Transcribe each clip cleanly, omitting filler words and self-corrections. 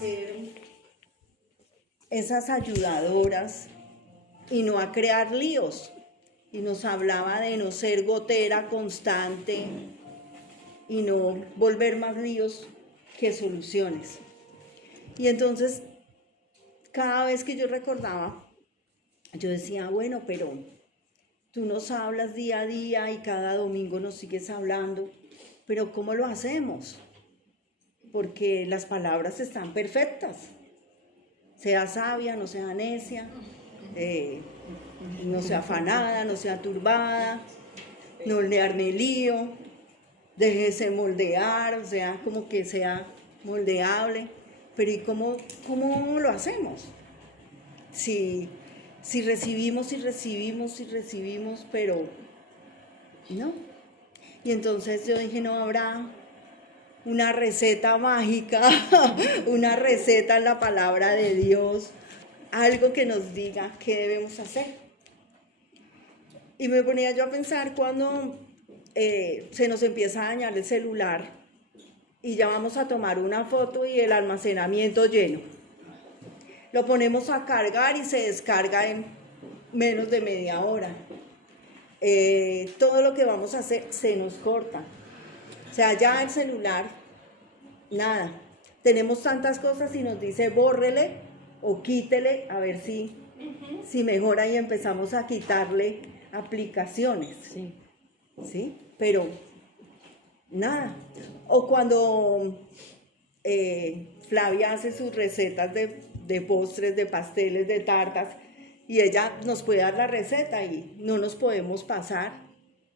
ser esas ayudadoras y no a crear líos. Y nos hablaba de no ser gotera constante y no volver más líos que soluciones. Y entonces, cada vez que yo recordaba, yo decía, bueno, pero tú nos hablas día a día y cada domingo nos sigues hablando, pero ¿cómo lo hacemos? Porque las palabras están perfectas. Sea sabia, no sea necia, no sea afanada, no sea turbada, no le arme lío, déjese moldear, o sea, como que sea moldeable. Pero ¿y cómo lo hacemos? Si recibimos, pero no. Y entonces yo dije, no habrá una receta mágica, una receta en la palabra de Dios, algo que nos diga qué debemos hacer. Y me ponía yo a pensar cuando se nos empieza a dañar el celular y ya vamos a tomar una foto y el almacenamiento lleno. Lo ponemos a cargar y se descarga en menos de media hora. Todo lo que vamos a hacer se nos corta. O sea, ya el celular, nada. Tenemos tantas cosas y nos dice bórrele o quítele a ver si mejora, y empezamos a quitarle aplicaciones. ¿Sí? Pero nada. O cuando Flavia hace sus recetas de postres, de pasteles, de tartas, y ella nos puede dar la receta y no nos podemos pasar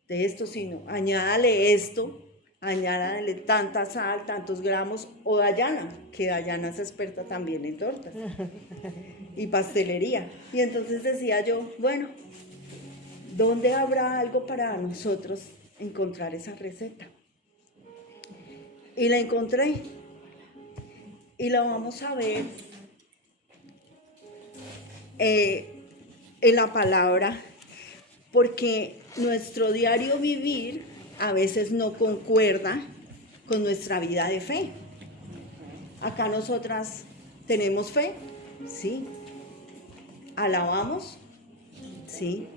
de esto, sino añádale esto, añádale tanta sal, tantos gramos, o Dayana, que Dayana es experta también en tortas y pastelería. Y entonces decía yo, bueno, ¿dónde habrá algo para nosotros encontrar esa receta? Y la encontré y la vamos a ver en la palabra, porque nuestro diario vivir a veces no concuerda con nuestra vida de fe. Acá nosotras tenemos fe, sí. Alabamos, sí.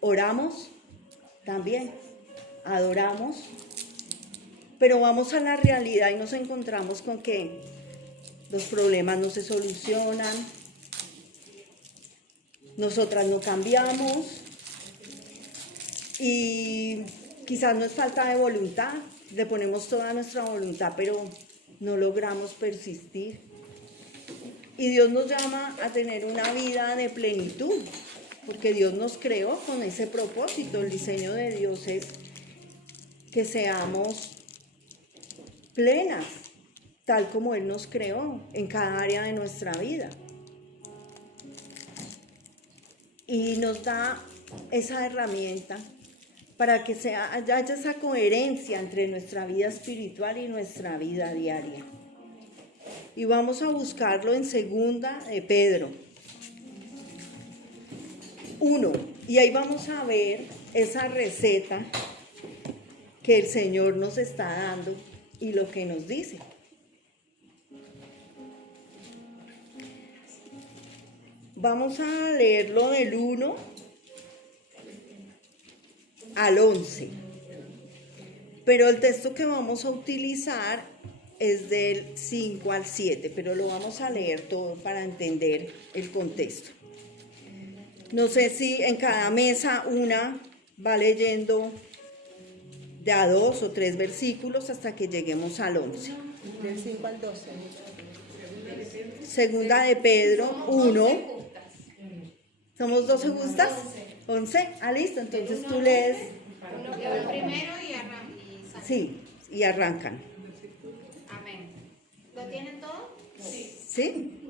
Oramos, también. Adoramos. Pero vamos a la realidad y nos encontramos con que los problemas no se solucionan, nosotras no cambiamos y quizás no es falta de voluntad, le ponemos toda nuestra voluntad, pero no logramos persistir. Y Dios nos llama a tener una vida de plenitud, porque Dios nos creó con ese propósito. El diseño de Dios es que seamos plenas, tal como Él nos creó en cada área de nuestra vida. Y nos da esa herramienta para que haya esa coherencia entre nuestra vida espiritual y nuestra vida diaria. Y vamos a buscarlo en 2 de Pedro 1. Y ahí vamos a ver esa receta que el Señor nos está dando y lo que nos dice. Vamos a leerlo del 1 al 11. Pero el texto que vamos a utilizar es del 5 al 7, pero lo vamos a leer todo para entender el contexto. No sé si en cada mesa una va leyendo de a 2 o 3 versículos hasta que lleguemos al 11. Del 5 al 12. 2 de Pedro 1. ¿Somos 12 justas? 11. Ah, listo. Entonces tú lees. El primero y arrancan. Sí, y arrancan. Amén. ¿Lo tienen todo? Sí.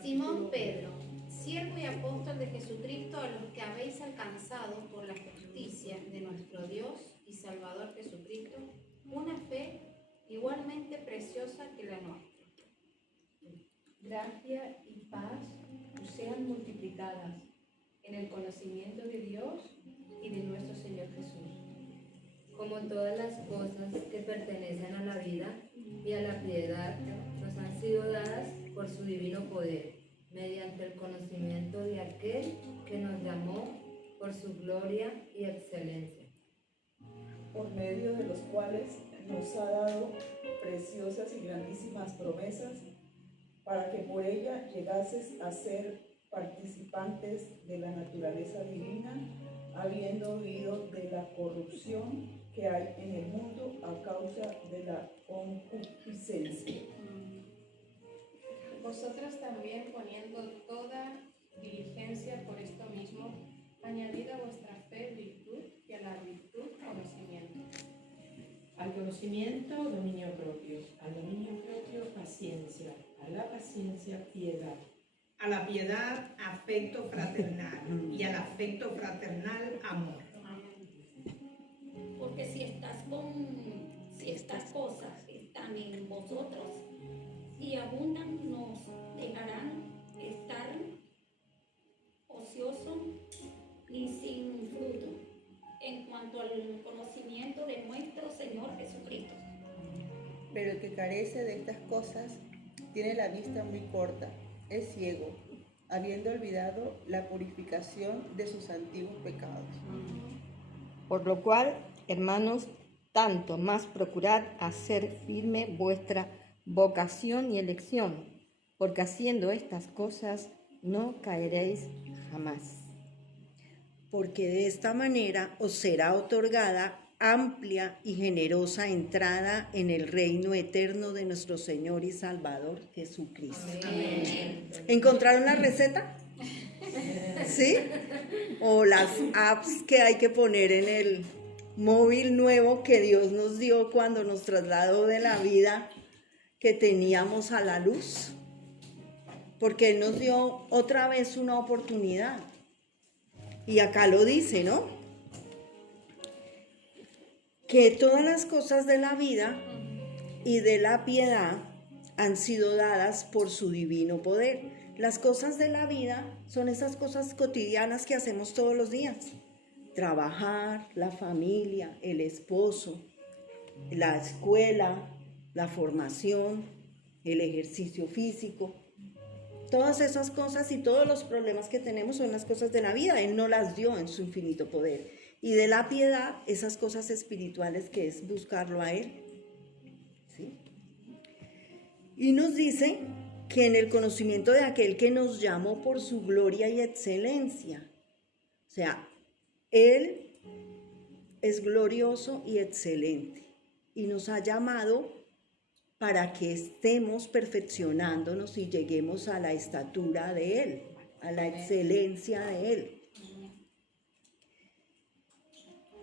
Simón Pedro, siervo y apóstol de Jesucristo, a los que habéis alcanzado por la justicia de nuestro Dios y Salvador Jesucristo, una fe igualmente preciosa que la nuestra. Gracia y paz os sean multiplicadas en el conocimiento de Dios y de nuestro Señor Jesús. como todas las cosas que pertenecen a la vida y a la piedad, nos han sido dadas por su divino poder, mediante el conocimiento de aquel que nos llamó por su gloria y excelencia. Por medio de los cuales nos ha dado preciosas y grandísimas promesas, para que por ella llegases a ser participantes de la naturaleza divina, habiendo huido de la corrupción que hay en el mundo a causa de la concupiscencia. Vosotras también, poniendo toda diligencia por esto mismo, añadid a vuestra fe virtud y a la virtud conocimiento. Al conocimiento, dominio propio. Al dominio propio, paciencia. A la paciencia, piedad. A la piedad, afecto fraternal, y al afecto fraternal, amor. Porque si estas cosas están en vosotros y abundan, nos dejarán estar ociosos y sin fruto en cuanto al conocimiento de nuestro Señor Jesucristo. Pero el que carece de estas cosas tiene la vista muy corta, es ciego, habiendo olvidado la purificación de sus antiguos pecados. Por lo cual, hermanos, tanto más procurad hacer firme vuestra vocación y elección, porque haciendo estas cosas no caeréis jamás. Porque de esta manera os será otorgada amplia y generosa entrada en el reino eterno de nuestro Señor y Salvador Jesucristo. Amén. ¿Encontraron la receta? ¿Sí? O las apps que hay que poner en el móvil nuevo que Dios nos dio cuando nos trasladó de la vida que teníamos a la luz. Porque Él nos dio otra vez una oportunidad. Y acá lo dice, ¿no? Que todas las cosas de la vida y de la piedad han sido dadas por su divino poder. Las cosas de la vida son esas cosas cotidianas que hacemos todos los días. Trabajar, la familia, el esposo, la escuela, la formación, el ejercicio físico. Todas esas cosas y todos los problemas que tenemos son las cosas de la vida. Él no las dio en su infinito poder. Y de la piedad, esas cosas espirituales que es buscarlo a Él. ¿Sí? Y nos dice que en el conocimiento de aquel que nos llamó por su gloria y excelencia. O sea, Él es glorioso y excelente. Y nos ha llamado para que estemos perfeccionándonos y lleguemos a la estatura de Él, a la excelencia de Él.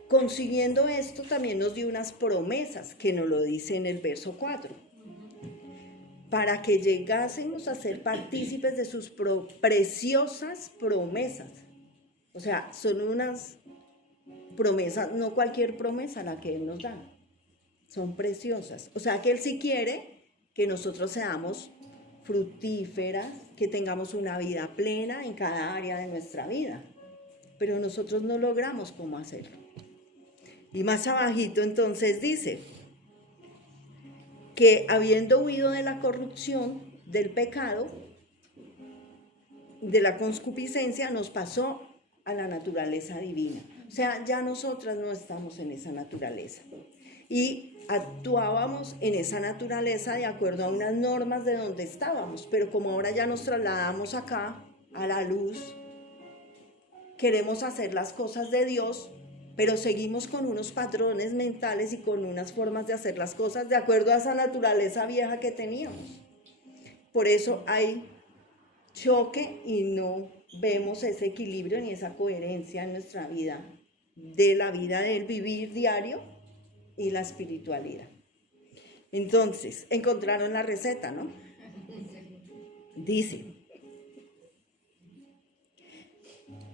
Consiguiendo esto, también nos dio unas promesas, que nos lo dice en el verso 4, para que llegásemos a ser partícipes de sus preciosas promesas. O sea, son unas promesas, no cualquier promesa la que Él nos da. Son preciosas. O sea que Él sí quiere que nosotros seamos fructíferas, que tengamos una vida plena en cada área de nuestra vida. Pero nosotros no logramos cómo hacerlo. Y más abajito entonces dice que habiendo huido de la corrupción, del pecado, de la concupiscencia, nos pasó a la naturaleza divina. O sea, ya nosotras no estamos en esa naturaleza. Y actuábamos en esa naturaleza de acuerdo a unas normas de donde estábamos, pero como ahora ya nos trasladamos acá, a la luz, queremos hacer las cosas de Dios, pero seguimos con unos patrones mentales y con unas formas de hacer las cosas de acuerdo a esa naturaleza vieja que teníamos. Por eso hay choque y no vemos ese equilibrio ni esa coherencia en nuestra vida, de la vida del vivir diario y la espiritualidad. Entonces, encontraron la receta, ¿no? Dice,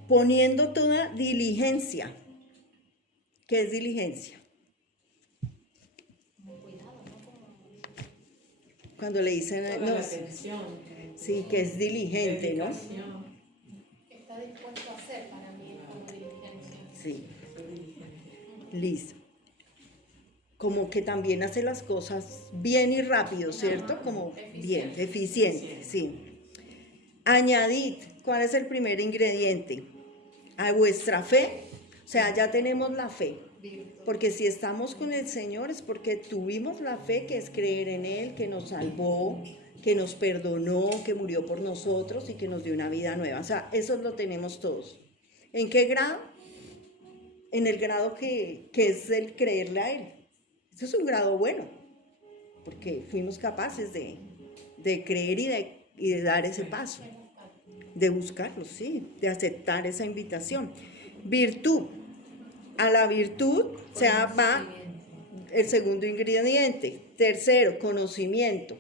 poniendo toda diligencia. ¿Qué es diligencia? Cuando le dicen, no, sí, que es diligente, ¿no? Está dispuesto a hacer para mí como diligencia. Sí. Listo. como que también hace las cosas bien y rápido, ¿cierto? Como bien, eficiente, sí. Añadid, ¿cuál es el primer ingrediente? A vuestra fe, o sea, ya tenemos la fe. Porque si estamos con el Señor es porque tuvimos la fe, que es creer en Él, que nos salvó, que nos perdonó, que murió por nosotros y que nos dio una vida nueva. O sea, eso lo tenemos todos. ¿En qué grado? En el grado que es el creerle a Él. Eso es un grado bueno, porque fuimos capaces de creer y de dar ese paso, de buscarlo, sí, de aceptar esa invitación. Virtud. A la virtud, o sea, va el segundo ingrediente. Tercero, conocimiento.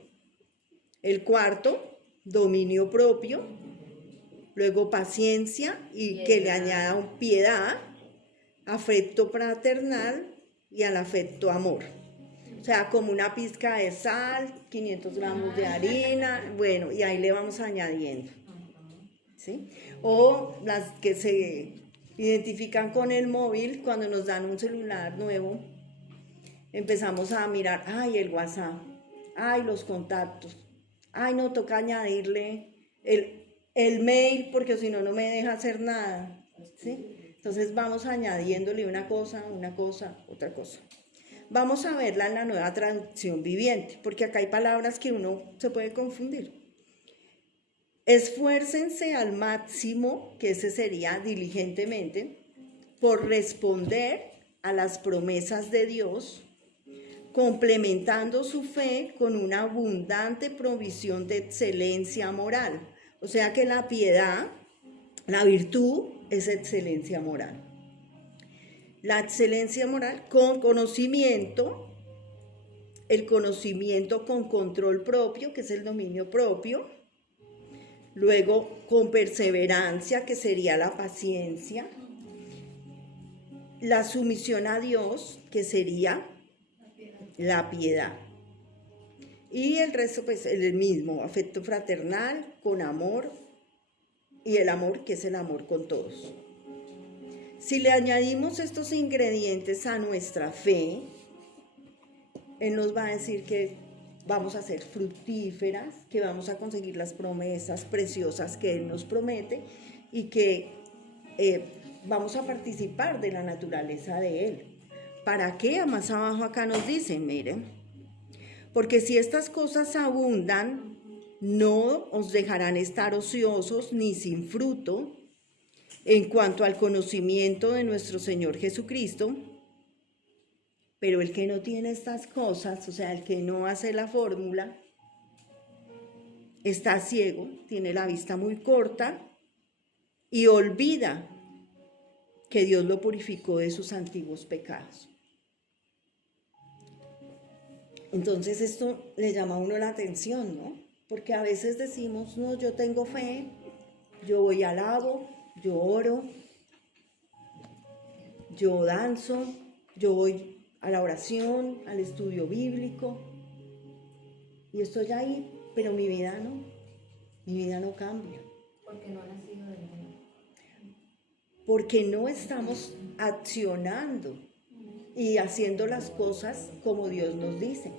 El cuarto, dominio propio. Luego, paciencia y que le añada piedad, afecto fraternal y al afecto amor. O sea, como una pizca de sal, 500 gramos de harina, bueno, y ahí le vamos añadiendo. ¿Sí? O las que se identifican con el móvil, cuando nos dan un celular nuevo, empezamos a mirar, ay, el WhatsApp, ay, los contactos, ay, no, toca añadirle el mail, porque si no, no me deja hacer nada, ¿sí? Entonces vamos añadiéndole una cosa, otra cosa. Vamos a verla en la Nueva Traducción Viviente, porque acá hay palabras que uno se puede confundir. Esfuércense al máximo, que ese sería diligentemente, por responder a las promesas de Dios, complementando su fe con una abundante provisión de excelencia moral. O sea que la piedad, la virtud, es excelencia moral. La excelencia moral con conocimiento, el conocimiento con control propio, que es el dominio propio. Luego, con perseverancia, que sería la paciencia. La sumisión a Dios, que sería la piedad. Y el resto, pues, el mismo, afecto fraternal, con amor, y el amor, que es el amor con todos. Si le añadimos estos ingredientes a nuestra fe, Él nos va a decir que vamos a ser fructíferas, que vamos a conseguir las promesas preciosas que Él nos promete y que vamos a participar de la naturaleza de Él. ¿Para qué? Más abajo acá nos dicen, miren, porque si estas cosas abundan, no os dejarán estar ociosos ni sin fruto en cuanto al conocimiento de nuestro Señor Jesucristo. Pero el que no tiene estas cosas, o sea, el que no hace la fórmula, está ciego, tiene la vista muy corta y olvida que Dios lo purificó de sus antiguos pecados. Entonces esto le llama a uno la atención, ¿no? Porque a veces decimos, no, yo tengo fe, yo voy al lago, yo oro, yo danzo, yo voy a la oración, al estudio bíblico, y estoy ahí, pero mi vida no cambia. Porque no ha nacido de nuevo. Porque no estamos accionando y haciendo las cosas como Dios nos dice.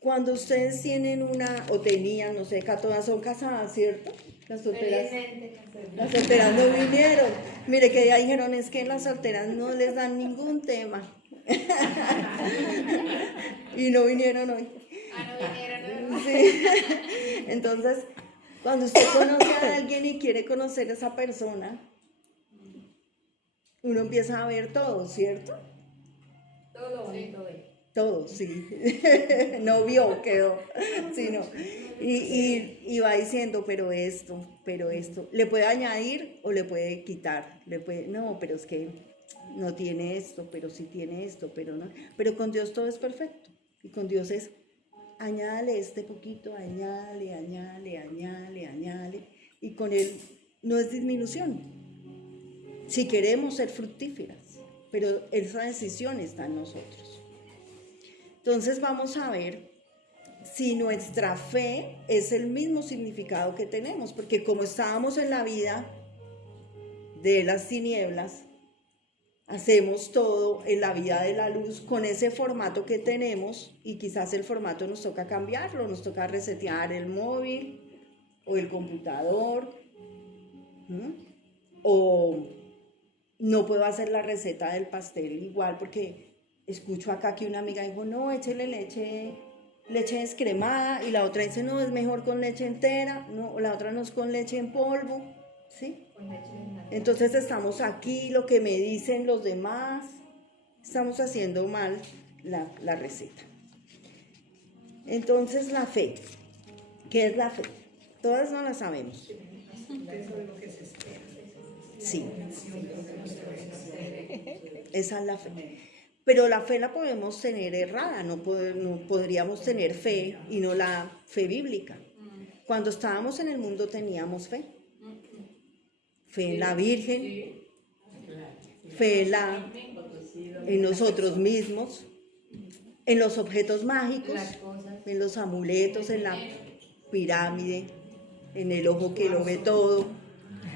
Cuando ustedes tienen o tenían, no sé, acá todas son casadas, ¿cierto? Las solteras no vinieron. Mire que ya dijeron, es que las solteras no les dan ningún tema. Y no vinieron hoy. No vinieron, ¿no? Sí. Entonces, cuando usted conoce a alguien y quiere conocer a esa persona, uno empieza a ver todo, ¿cierto? Todo lo bonito ve. Todo, sí. No vio, quedó. Sí, no. Y va diciendo, pero esto. Le puede añadir o le puede quitar. No, pero es que no tiene esto, pero sí tiene esto, pero no. Pero con Dios todo es perfecto. Y con Dios es, añádale este poquito, añádale. Y con Él no es disminución. Si queremos ser fructíferas, pero esa decisión está en nosotros. Entonces vamos a ver si nuestra fe es el mismo significado que tenemos, porque como estábamos en la vida de las tinieblas, hacemos todo en la vida de la luz con ese formato que tenemos y quizás el formato nos toca cambiarlo, nos toca resetear el móvil o el computador, o no puedo hacer la receta del pastel igual porque escucho acá que una amiga dijo, no, échele leche descremada, y la otra dice, no, es mejor con leche entera, no, o la otra no es con leche en polvo, ¿sí? Entonces estamos aquí, lo que me dicen los demás, estamos haciendo mal la receta. Entonces la fe, ¿qué es la fe? Todas no la sabemos. Sí, esa es la fe. Pero la fe la podemos tener errada, no podríamos tener fe y no la fe bíblica. Cuando estábamos en el mundo teníamos fe. Fe en la Virgen, fe en nosotros mismos, en los objetos mágicos, en los amuletos, en la pirámide, en el ojo que lo ve todo.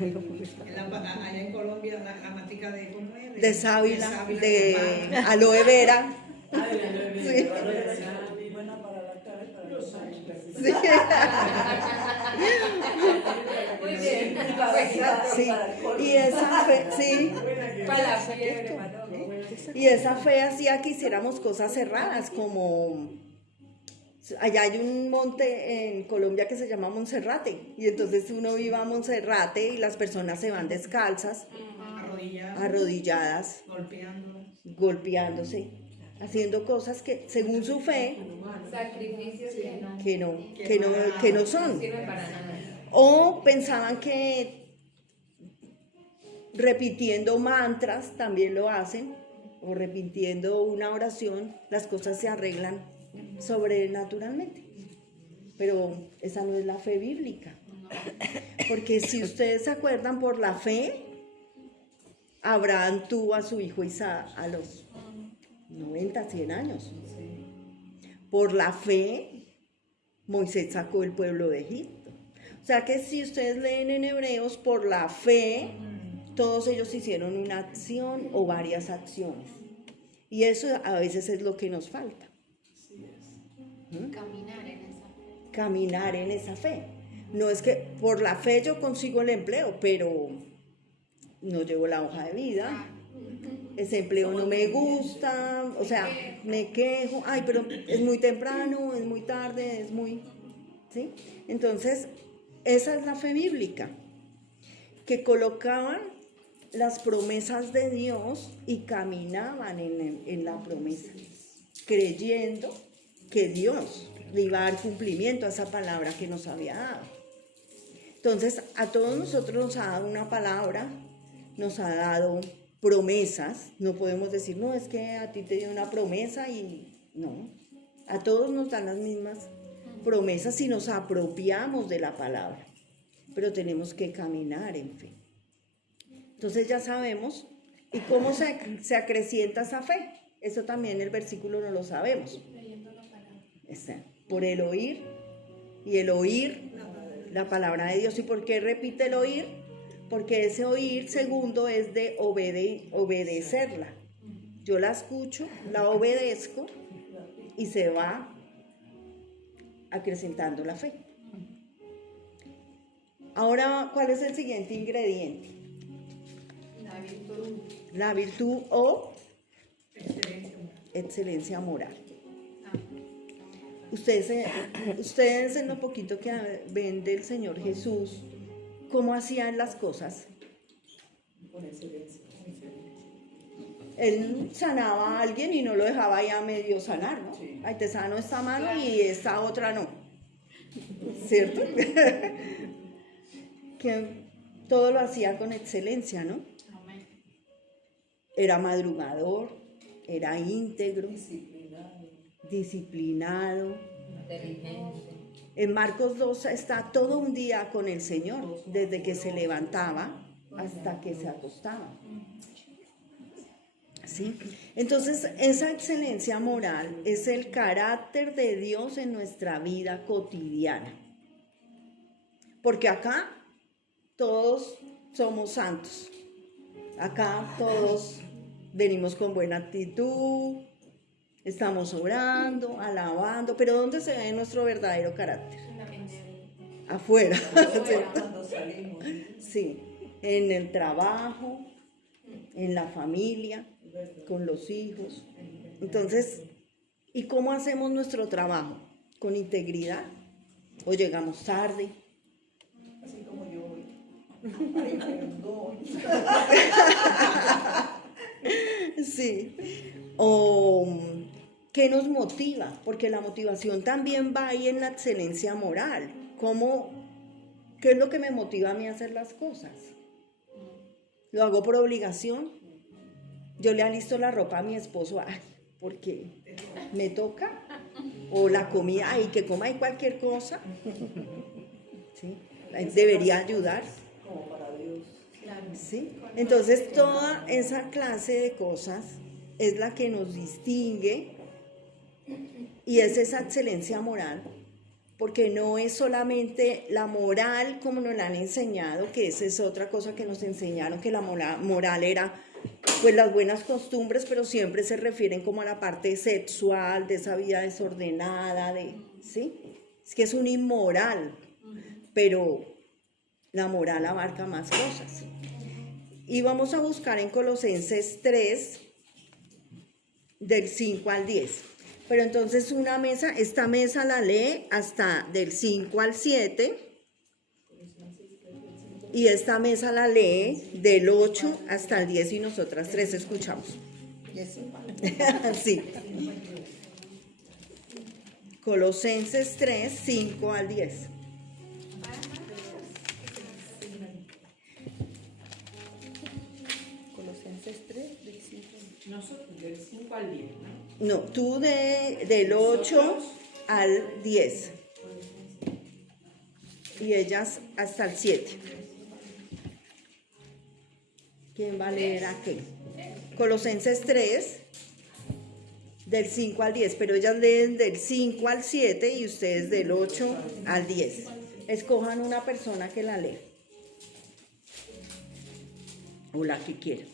Allá en Colombia, la matica de, ¿cómo es? De sábila, de aloe vera. Sí. Buena para la cara y para los ojos. Sí. Muy bien. Sí. Y esa fe, sí. Para la fiebre, Y esa fe hacía que hiciéramos cosas erradas, como allá hay un monte en Colombia que se llama Monserrate, y entonces uno iba a Monserrate y las personas se van descalzas, arrodilladas, golpeándose, haciendo cosas que según su fe, sacrificios que no son. O pensaban que repitiendo mantras también lo hacen, o repitiendo una oración, las cosas se arreglan sobrenaturalmente. Pero esa no es la fe bíblica. Porque si ustedes se acuerdan, por la fe, Abraham tuvo a su hijo Isaac a los 90, 100 años. Por la fe, Moisés sacó el pueblo de Egipto. O sea que si ustedes leen en Hebreos, por la fe, todos ellos hicieron una acción o varias acciones. Y eso a veces es lo que nos falta. Caminar en esa fe. No es que por la fe yo consigo el empleo, pero no llevo la hoja de vida. Ese empleo no me gusta, o sea, me quejo, ay, pero es muy temprano, es muy tarde, es muy... ¿Sí? Entonces, esa es la fe bíblica, que colocaban las promesas de Dios y caminaban en la promesa, creyendo que Dios le iba a dar cumplimiento a esa palabra que nos había dado. Entonces, a todos nosotros nos ha dado una palabra, nos ha dado promesas. No podemos decir, no, es que a ti te dio una promesa y no. A todos nos dan las mismas promesas si nos apropiamos de la palabra, pero tenemos que caminar en fe. Entonces ya sabemos, ¿y cómo se acrecienta esa fe? Eso también el versículo no lo sabemos. Por el oír, y el oír la palabra de Dios. ¿Y por qué repite el oír? Porque ese oír segundo es de obedecerla. Yo la escucho, la obedezco y se va acrecentando la fe. Ahora, ¿cuál es el siguiente ingrediente? La virtud o excelencia moral. Ustedes en lo poquito que ven del Señor Jesús, ¿cómo hacían las cosas? Con excelencia. Él sanaba a alguien y no lo dejaba ahí a medio sanar, ¿no? Sí. Ay, te sano esta mano y esta otra no. ¿Cierto? Que todo lo hacía con excelencia, ¿no? Era madrugador, era íntegro, disciplinado. Inteligente. En Marcos 2 está todo un día con el Señor, desde que se levantaba hasta que se acostaba. ¿Sí? Entonces, esa excelencia moral es el carácter de Dios en nuestra vida cotidiana. Porque acá todos somos santos. Acá todos venimos con buena actitud, estamos orando, alabando, pero ¿dónde se ve nuestro verdadero carácter? Afuera. Cuando salimos. Sí, en el trabajo, en la familia, con los hijos. Entonces, ¿y cómo hacemos nuestro trabajo? ¿Con integridad? ¿O llegamos tarde? Así como yo hoy. Ay, perdón. Sí. O ¿qué nos motiva? Porque la motivación también va ahí en la excelencia moral. ¿Qué es lo que me motiva a mí a hacer las cosas? ¿Lo hago por obligación? Yo le alisto la ropa a mi esposo, ay, porque me toca, o la comida, ay, que coma ahí cualquier cosa. ¿Sí? Debería ayudar. Como para Dios. ¿Sí? Entonces toda esa clase de cosas es la que nos distingue y es esa excelencia moral, porque no es solamente la moral como nos la han enseñado, que esa es otra cosa que nos enseñaron, que la moral era pues las buenas costumbres, pero siempre se refieren como a la parte sexual, de esa vida desordenada, ¿sí? Es que es un inmoral, pero la moral abarca más cosas. Y vamos a buscar en Colosenses 3, del 5 al 10. Pero entonces esta mesa la lee hasta del 5 al 7, y esta mesa la lee del 8 hasta el 10 y nosotras tres escuchamos. Sí. Colosenses 3, 5 al 10. Colosenses 3, del 5 al 10. Nosotros del 5 al 10, ¿no? No, tú del 8 al 10. Y ellas hasta el 7. ¿Quién va a leer a qué? Colosenses 3, del 5 al 10, pero ellas leen del 5 al 7 y ustedes del 8 al 10. Escojan una persona que la lea. O la que quiera.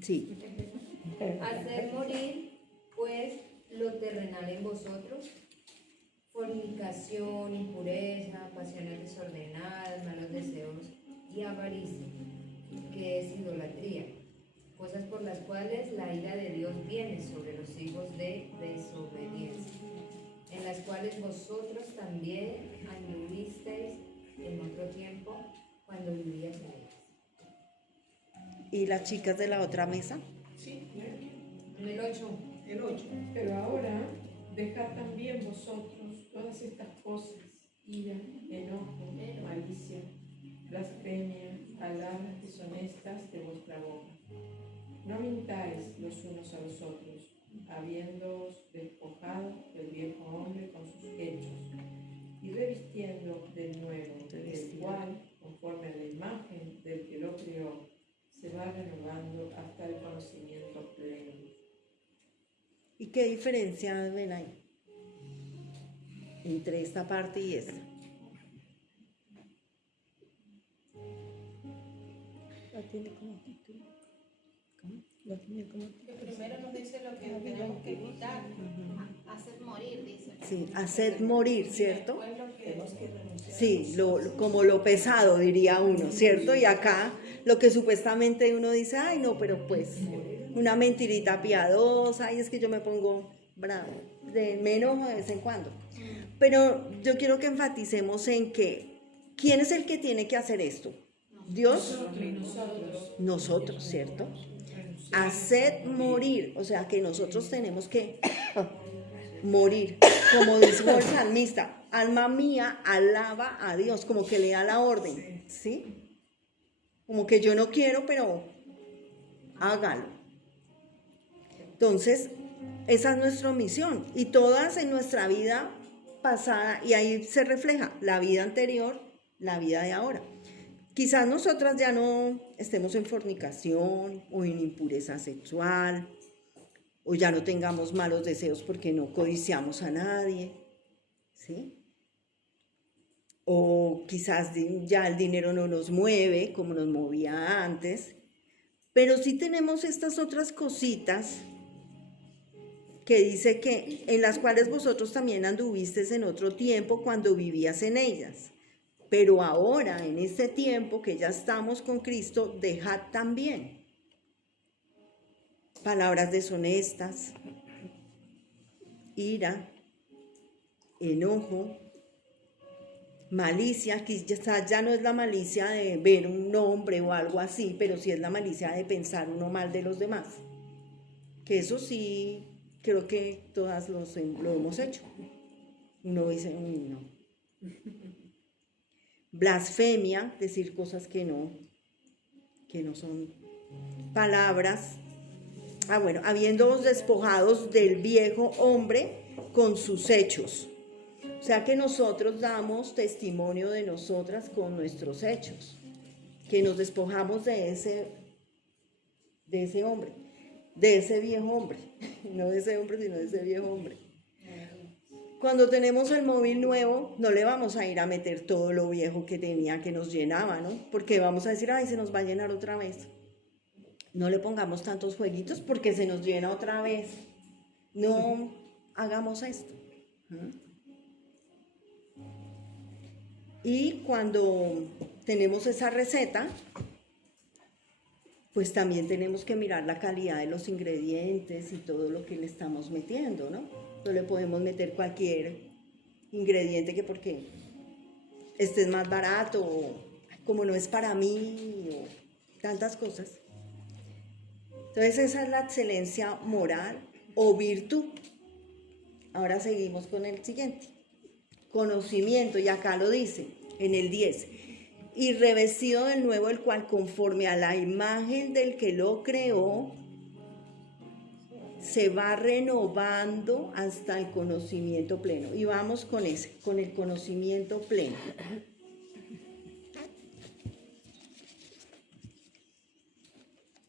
Sí. Hacer morir, pues, lo terrenal en vosotros, fornicación, impureza, pasiones desordenadas, malos deseos y avaricia, que es idolatría, cosas por las cuales la ira de Dios viene sobre los hijos de desobediencia, en las cuales vosotros también anduvisteis en otro tiempo cuando vivíais en ellas. ¿Y las chicas de la otra mesa? Sí, En el 8. El 8. pero ahora dejad también vosotros todas estas cosas: ira, enojo, malicia, blasfemia, palabras deshonestas de vuestra boca. No mintáis los unos a los otros, habiéndoos despojado del viejo hombre con sus hechos, y revistiendo del nuevo, del cual, conforme a la imagen del que lo creó, se va renovando hasta el conocimiento pleno. ¿Y qué diferencia ven ahí entre esta parte y esta? La tiene como título. ¿Cómo? La tiene como título. Que primero nos dice lo que tenemos que evitar. Hacer morir, dice. Sí, hacer morir, ¿cierto? Después lo que Sí, como lo pesado, diría uno, ¿cierto? Y acá lo que supuestamente uno dice, ay, no, pero pues una mentirita piadosa, ay, es que yo me pongo bravo, me enojo de vez en cuando. Pero yo quiero que enfaticemos en que, ¿quién es el que tiene que hacer esto? ¿Dios? Nosotros, ¿cierto? Hacer morir, o sea que nosotros tenemos que morir, como dijo el salmista, alma mía, alaba a Dios, como que le da la orden, ¿sí? Como que yo no quiero, pero hágalo. Entonces, esa es nuestra misión, y todas en nuestra vida pasada, y ahí se refleja la vida anterior, la vida de ahora. Quizás nosotras ya no estemos en fornicación o en impureza sexual, o ya no tengamos malos deseos porque no codiciamos a nadie, ¿sí? o quizás ya el dinero no nos mueve como nos movía antes, pero sí tenemos estas otras cositas que dice que en las cuales vosotros también anduvisteis en otro tiempo cuando vivías en ellas. Pero ahora, en este tiempo que ya estamos con Cristo, dejad también palabras deshonestas, ira, enojo, malicia, que ya no es la malicia de ver un nombre o algo así, pero sí es la malicia de pensar uno mal de los demás. Que eso sí, creo que todas lo hemos hecho. Uno dice, uy, no. Blasfemia, decir cosas que no son palabras. Bueno, habiéndoos despojados del viejo hombre con sus hechos. O sea que nosotros damos testimonio de nosotras con nuestros hechos, que nos despojamos de ese hombre, de ese viejo hombre, no de ese hombre, sino de ese viejo hombre. Cuando tenemos el móvil nuevo, no le vamos a ir a meter todo lo viejo que tenía, que nos llenaba, ¿no? Porque vamos a decir, ay, se nos va a llenar otra vez. No le pongamos tantos jueguitos porque se nos llena otra vez. No hagamos esto. Y cuando tenemos esa receta, pues también tenemos que mirar la calidad de los ingredientes y todo lo que le estamos metiendo, ¿no? No le podemos meter cualquier ingrediente que porque este es más barato, o como no es para mí, o tantas cosas. Entonces esa es la excelencia moral o virtud. Ahora seguimos con el siguiente. Conocimiento, y acá lo dice en el 10. Y revestido del nuevo, el cual conforme a la imagen del que lo creó, se va renovando hasta el conocimiento pleno. Y vamos con el conocimiento pleno.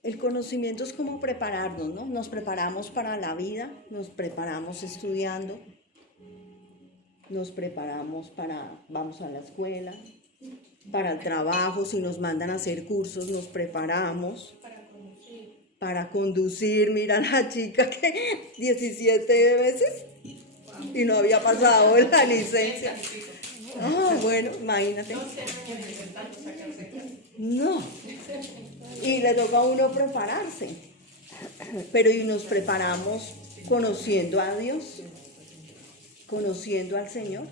El conocimiento es como prepararnos, ¿no? Nos preparamos para la vida, nos preparamos estudiando, nos preparamos vamos a la escuela, para el trabajo, si nos mandan a hacer cursos, nos preparamos. Para conducir, mira la chica que 17 veces y no había pasado la licencia. Bueno, imagínate. No. Y le toca a uno prepararse. Pero y nos preparamos conociendo a Dios, conociendo al Señor,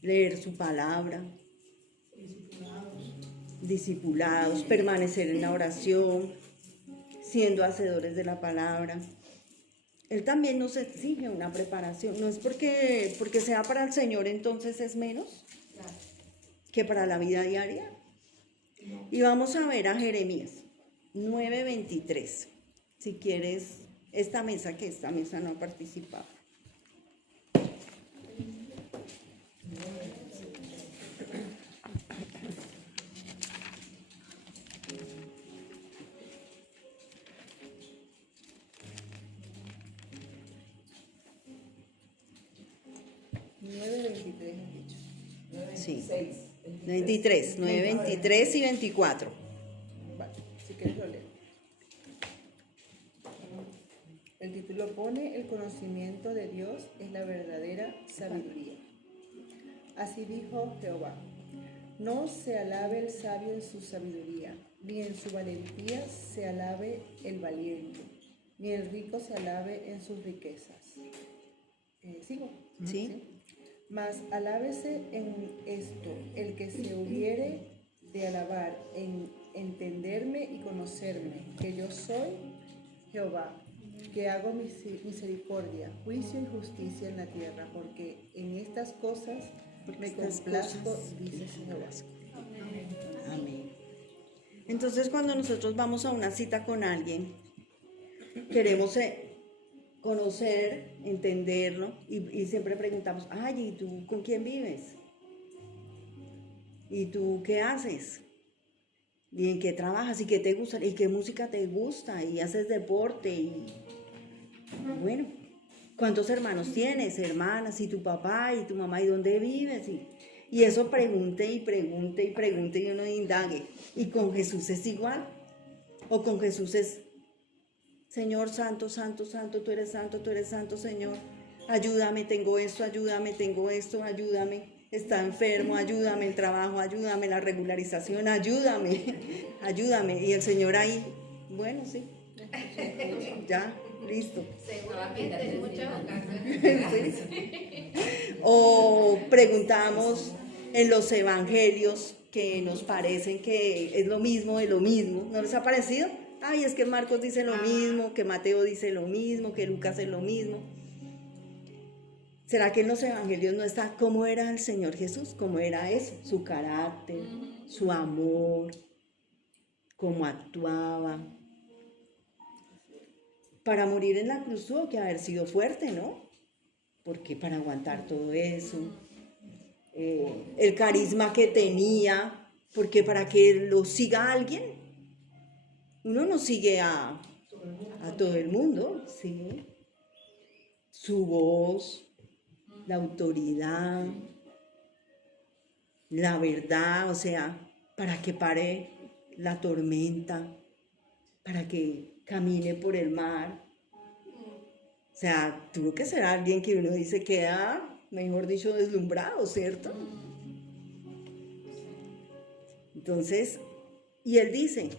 leer su palabra, discipulados, permanecer en la oración, siendo hacedores de la palabra. Él también nos exige una preparación. No es porque sea para el Señor entonces es menos que para la vida diaria. Y vamos a ver a Jeremías 9:23. Si quieres, esta mesa no ha participado. Sí. 23, 9, 23 y 24. Vale, si quieres lo leo. El título pone: el conocimiento de Dios es la verdadera sabiduría. Así dijo Jehová: no se alabe el sabio en su sabiduría, ni en su valentía se alabe el valiente, ni el rico se alabe en sus riquezas. ¿Sigo? Sí. Mas alábese en esto el que se hubiere de alabar, en entenderme y conocerme, que yo soy Jehová, que hago misericordia, juicio y justicia en la tierra, porque en estas cosas me complazco, dice Jehová. Amén. Entonces, cuando nosotros vamos a una cita con alguien, queremos conocer, entenderlo, y siempre preguntamos, ay, ¿y tú con quién vives? ¿Y tú qué haces? ¿Y en qué trabajas? ¿Y qué te gusta? ¿Y qué música te gusta? ¿Y haces deporte? Y bueno, ¿Cuántos hermanos tienes, hermanas? ¿Y tu papá y tu mamá? ¿Y dónde vives? Y eso pregunte y pregunte y pregunte y uno indague. Y con Jesús es igual. O con Jesús es, Señor, santo, santo, santo, tú eres santo, Señor. Ayúdame, tengo esto, ayúdame. Está enfermo, ayúdame, el trabajo, ayúdame, la regularización, ayúdame. Y el Señor ahí, bueno, sí, ya, listo. Seguramente en muchas ocasiones. Sí. O preguntamos en los evangelios que nos parecen que es lo mismo de lo mismo. ¿No les ha parecido? Ay, es que Marcos dice lo mismo, que Mateo dice lo mismo, que Lucas es lo mismo. ¿Será que en los evangelios no está cómo era el Señor Jesús? ¿Cómo era eso? Su carácter, su amor, cómo actuaba. Para morir en la cruz tuvo que haber sido fuerte, ¿no? Porque para aguantar todo eso, el carisma que tenía, porque para que lo siga alguien, uno no sigue a todo el mundo, ¿sí? Su voz, la autoridad, la verdad, o sea, para que pare la tormenta, para que camine por el mar. O sea, tuvo que ser alguien que uno dice queda, mejor dicho, deslumbrado, ¿cierto? Entonces, y él dice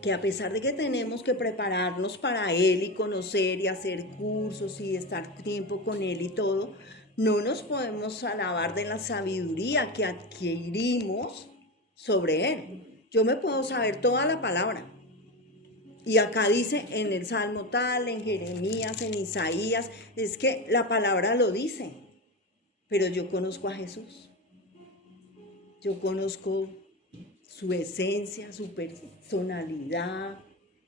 que a pesar de que tenemos que prepararnos para él y conocer y hacer cursos y estar tiempo con él y todo, no nos podemos alabar de la sabiduría que adquirimos sobre él. Yo me puedo saber toda la palabra. Y acá dice en el Salmo tal, en Jeremías, en Isaías, es que la palabra lo dice, pero yo conozco a Jesús. Yo conozco su esencia, su personalidad,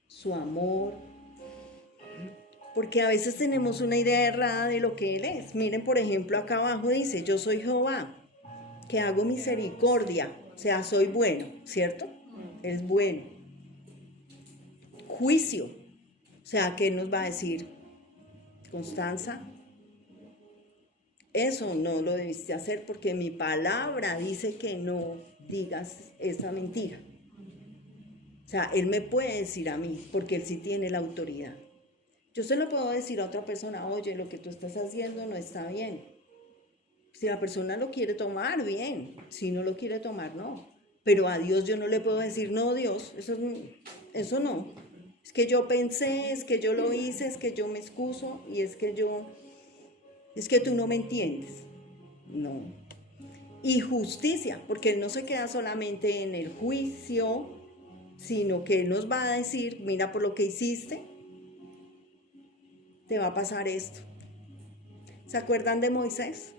su amor. Porque a veces tenemos una idea errada de lo que Él es. Miren, por ejemplo, acá abajo dice, yo soy Jehová, que hago misericordia, o sea, soy bueno, ¿cierto? Es bueno. Juicio, o sea, ¿qué nos va a decir? Constanza, eso no lo debiste hacer porque mi palabra dice que no digas esa mentira. O sea, Él me puede decir a mí, porque Él sí tiene la autoridad. Yo se lo puedo decir a otra persona, oye, lo que tú estás haciendo no está bien. Si la persona lo quiere tomar, bien. Si no lo quiere tomar, no. Pero a Dios yo no le puedo decir, no, Dios, eso no. Es que yo pensé, es que yo lo hice, es que yo me excuso y es que tú no me entiendes. No. Y justicia, porque Él no se queda solamente en el juicio, sino que Él nos va a decir, mira, por lo que hiciste, te va a pasar esto. ¿Se acuerdan de Moisés?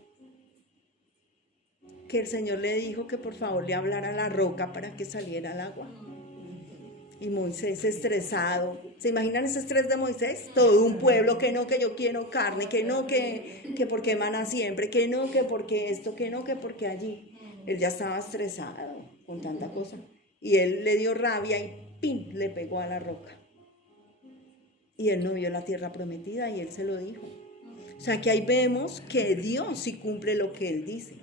Que el Señor le dijo que por favor le hablara a la roca para que saliera el agua. Y Moisés estresado. ¿Se imaginan ese estrés de Moisés? Todo un pueblo que no, que yo quiero carne, que no, que porque emana siempre, que no, que porque esto, que no, que porque allí. Él ya estaba estresado con tanta cosa. Y él le dio rabia y ¡pim! Le pegó a la roca. Y él no vio la tierra prometida y él se lo dijo. O sea que ahí vemos que Dios sí cumple lo que Él dice.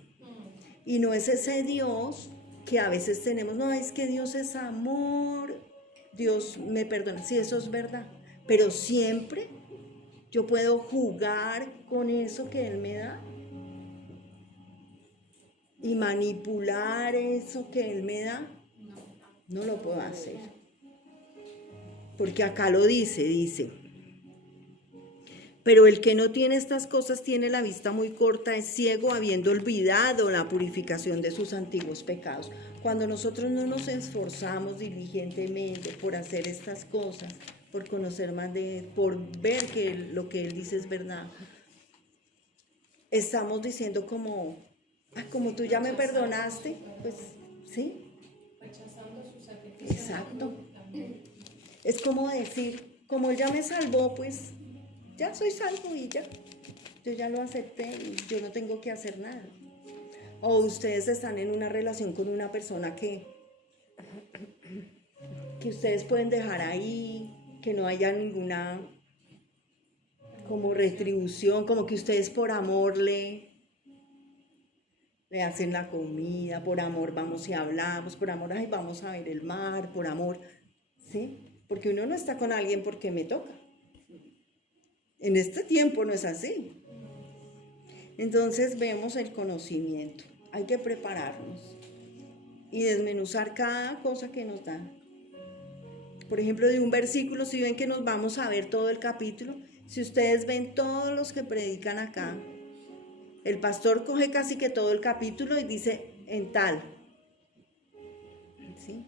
Y no es ese Dios que a veces tenemos, no, es que Dios es amor, Dios me perdona, sí, eso es verdad, pero siempre yo puedo jugar con eso que Él me da y manipular eso que Él me da, no lo puedo hacer, porque acá lo dice, pero el que no tiene estas cosas tiene la vista muy corta, es ciego, habiendo olvidado la purificación de sus antiguos pecados. Cuando nosotros no nos esforzamos diligentemente por hacer estas cosas, por conocer más de Él, por ver que lo que Él dice es verdad, estamos diciendo como tú ya me perdonaste, pues sí. Rechazando su sacrificio. Exacto. Es como decir, como Él ya me salvó, pues ya soy salvo y ya, yo ya lo acepté y yo no tengo que hacer nada. O ustedes están en una relación con una persona que ustedes pueden dejar ahí, que no haya ninguna como retribución, como que ustedes por amor le hacen la comida, por amor vamos y hablamos, por amor, ay, vamos a ver el mar, por amor, ¿sí? Porque uno no está con alguien porque me toca. En este tiempo no es así. Entonces vemos el conocimiento. Hay que prepararnos y desmenuzar cada cosa que nos dan. Por ejemplo, de un versículo, si ven que nos vamos a ver todo el capítulo, si ustedes ven todos los que predican acá, el pastor coge casi que todo el capítulo y dice en tal. ¿Sí?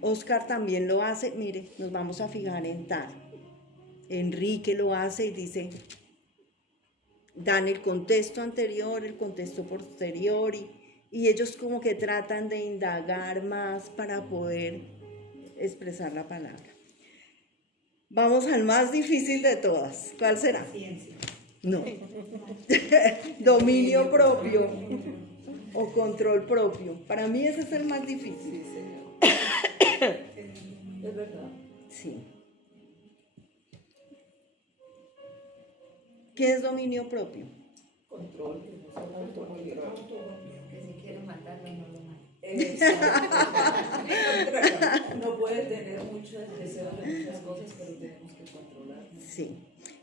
Oscar también lo hace, mire, nos vamos a fijar en tal. Enrique lo hace y dice, dan el contexto anterior, el contexto posterior y ellos como que tratan de indagar más para poder expresar la palabra. Vamos al más difícil de todas. ¿Cuál será? Ciencia. No. Dominio propio o control propio. Para mí ese es el más difícil. Es verdad. Sí. ¿Qué es dominio propio? Control, que no se autocontrola. Que si quieren matarlo, no lo maten. Exacto. No puede tener muchos deseos de muchas cosas, pero tenemos que controlarnos. Sí.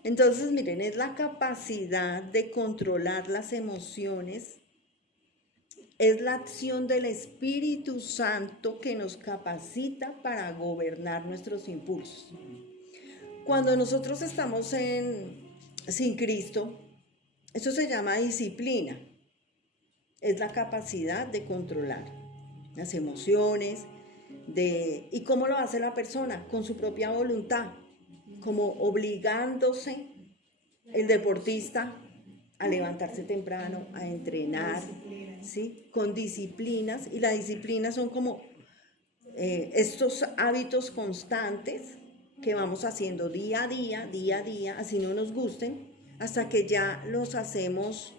Entonces, miren, es la capacidad de controlar las emociones, es la acción del Espíritu Santo que nos capacita para gobernar nuestros impulsos. Cuando nosotros estamos sin Cristo, eso se llama disciplina. Es la capacidad de controlar las emociones, ¿y cómo lo hace la persona? Con su propia voluntad, como obligándose el deportista a levantarse temprano, a entrenar, ¿sí? Con disciplinas, y las disciplinas son como estos hábitos constantes que vamos haciendo día a día, así no nos gusten, hasta que ya los hacemos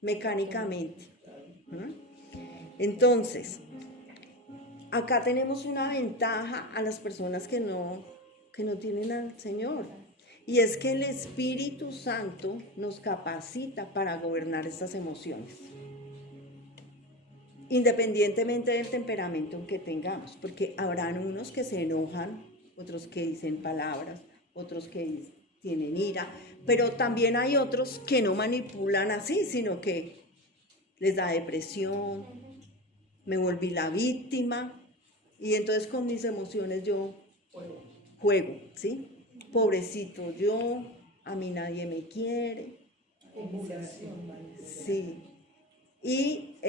mecánicamente. Entonces, acá tenemos una ventaja a las personas que no tienen al Señor, y es que el Espíritu Santo nos capacita para gobernar estas emociones, independientemente del temperamento que tengamos, porque habrán unos que se enojan, otros que dicen palabras, otros que tienen ira, pero también hay otros que no manipulan así, sino que les da depresión, me volví la víctima, y entonces con mis emociones yo juego, ¿sí? Pobrecito yo, a mí nadie me quiere. Sí. Y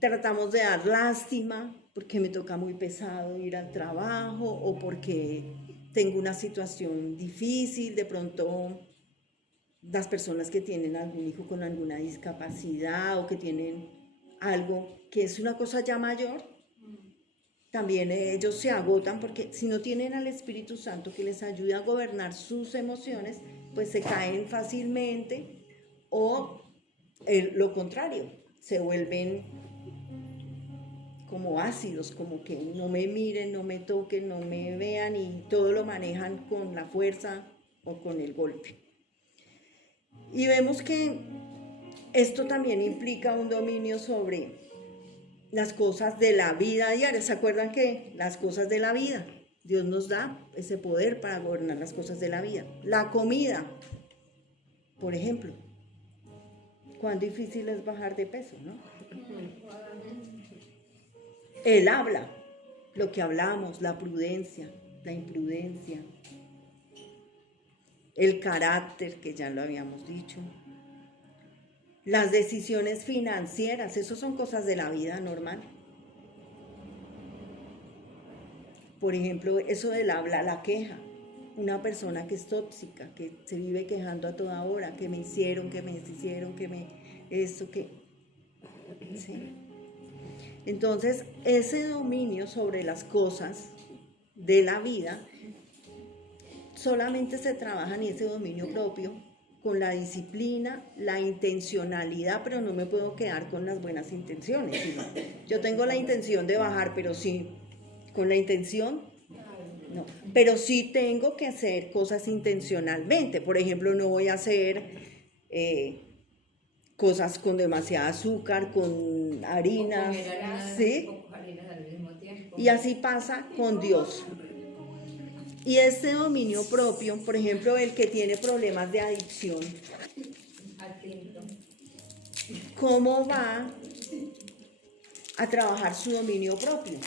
tratamos de dar lástima porque me toca muy pesado ir al trabajo o porque tengo una situación difícil, de pronto las personas que tienen algún hijo con alguna discapacidad o que tienen algo que es una cosa ya mayor, también ellos se agotan porque si no tienen al Espíritu Santo que les ayude a gobernar sus emociones, pues se caen fácilmente o lo contrario, se vuelven como ácidos, como que no me miren, no me toquen, no me vean y todo lo manejan con la fuerza o con el golpe. Y vemos que esto también implica un dominio sobre las cosas de la vida diaria. ¿Se acuerdan que las cosas de la vida? Dios nos da ese poder para gobernar las cosas de la vida. La comida, por ejemplo. Cuán difícil es bajar de peso, ¿no? El habla, lo que hablamos, la prudencia, la imprudencia, el carácter, que ya lo habíamos dicho. Las decisiones financieras, eso son cosas de la vida normal. Por ejemplo, eso del habla, la queja. Una persona que es tóxica, que se vive quejando a toda hora, que me hicieron, que me deshicieron, que me... Eso, que... ¿sí? Entonces, ese dominio sobre las cosas de la vida solamente se trabaja en ese dominio propio con la disciplina, la intencionalidad, pero no me puedo quedar con las buenas intenciones. Sino, yo tengo la intención de bajar, pero sí, con la intención, no. pero sí tengo que hacer cosas intencionalmente. Por ejemplo, no voy a hacer cosas con demasiada azúcar, con harinas, O comer harinas, ¿sí? o harinas al mismo tiempo. Y así pasa con Dios. Y este dominio propio, por ejemplo, el que tiene problemas de adicción, Al tinto. ¿cómo va a trabajar su dominio propio?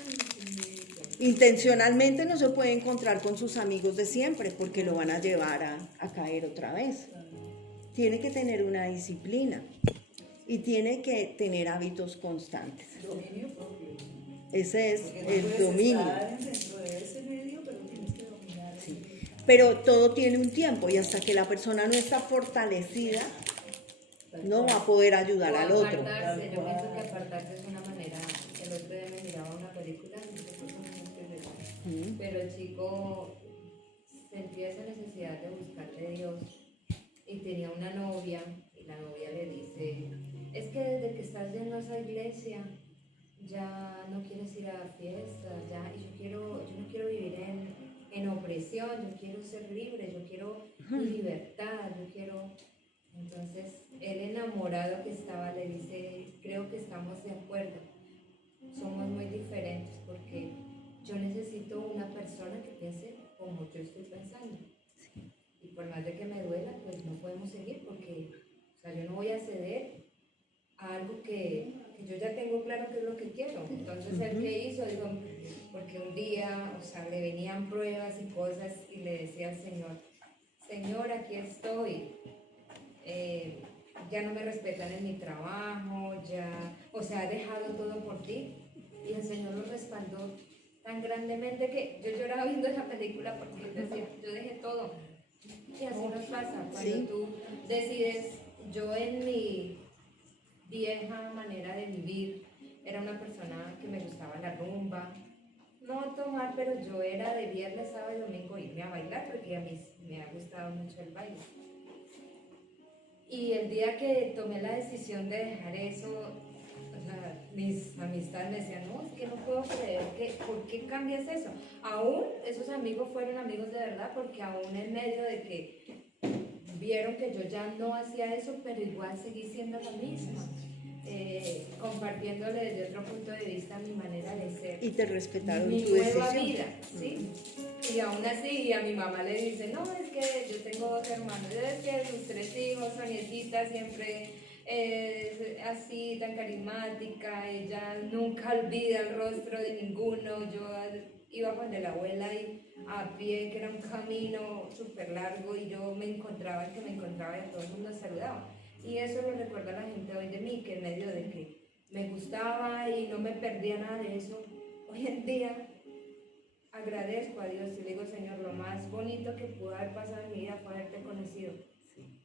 Intencionalmente no se puede encontrar con sus amigos de siempre porque lo van a llevar a caer otra vez. Tiene que tener una disciplina y tiene que tener hábitos constantes. Dominio propio. Ese es Porque no el puedes dominio. estar dentro de ese medio, pero tienes que dominar. Sí. Pero todo tiene un tiempo y hasta que la persona no está fortalecida, no va a poder ayudar al otro. Apartarse, yo pienso que apartarse es una manera. El otro día me miraba una película, no sé por qué no es esa, pero el chico sentía esa necesidad de buscarle a Dios y tenía una novia y la novia le dice, es que desde que estás yendo a esa iglesia ya no quieres ir a fiestas, ya, y yo no quiero vivir en opresión, yo quiero ser libre, yo quiero mi libertad, yo quiero... Entonces, el enamorado que estaba le dice, creo que estamos de acuerdo, somos muy diferentes porque yo necesito una persona que piense como yo estoy pensando. Y por más de que me duela, pues no podemos seguir porque, o sea, yo no voy a ceder a algo que yo ya tengo claro qué es lo que quiero. Entonces, ¿él qué hizo? Digo, porque un día, o sea, le venían pruebas y cosas y le decía al Señor, Señor, aquí estoy. Ya no me respetan en mi trabajo, ya, o sea, he dejado todo por ti. Y el Señor lo respaldó tan grandemente que yo lloraba viendo esa película porque decía, yo dejé todo. Y así nos pasa, cuando tú decides, yo en mi vieja manera de vivir, era una persona que me gustaba la rumba, no tomar, pero yo era de viernes, sábado y domingo irme a bailar porque a mí me ha gustado mucho el baile. Y el día que tomé la decisión de dejar eso, o sea, mis amistades me decían, no, es que no puedo creer, ¿por qué cambias eso? Aún esos amigos fueron amigos de verdad, porque aún en medio de que vieron que yo ya no hacía eso, pero igual seguí siendo la misma, compartiéndole desde otro punto de vista mi manera de ser. Y te respetaron Mi tu nueva decisión. vida, ¿sí? Y aún así a mi mamá le dice, no, es que yo tengo 2 hermanos, es que sus 3 hijos, Sonietita siempre es así, tan carismática, ella nunca olvida el rostro de ninguno. Yo iba con la abuela y a pie, que era un camino súper largo, y yo me encontraba, el que me encontraba y a todo el mundo saludaba. Y eso lo recuerda la gente hoy de mí, que en medio de que me gustaba y no me perdía nada de eso, hoy en día agradezco a Dios y le digo, Señor, lo más bonito que pudo haber pasado en mi vida fue haberte conocido.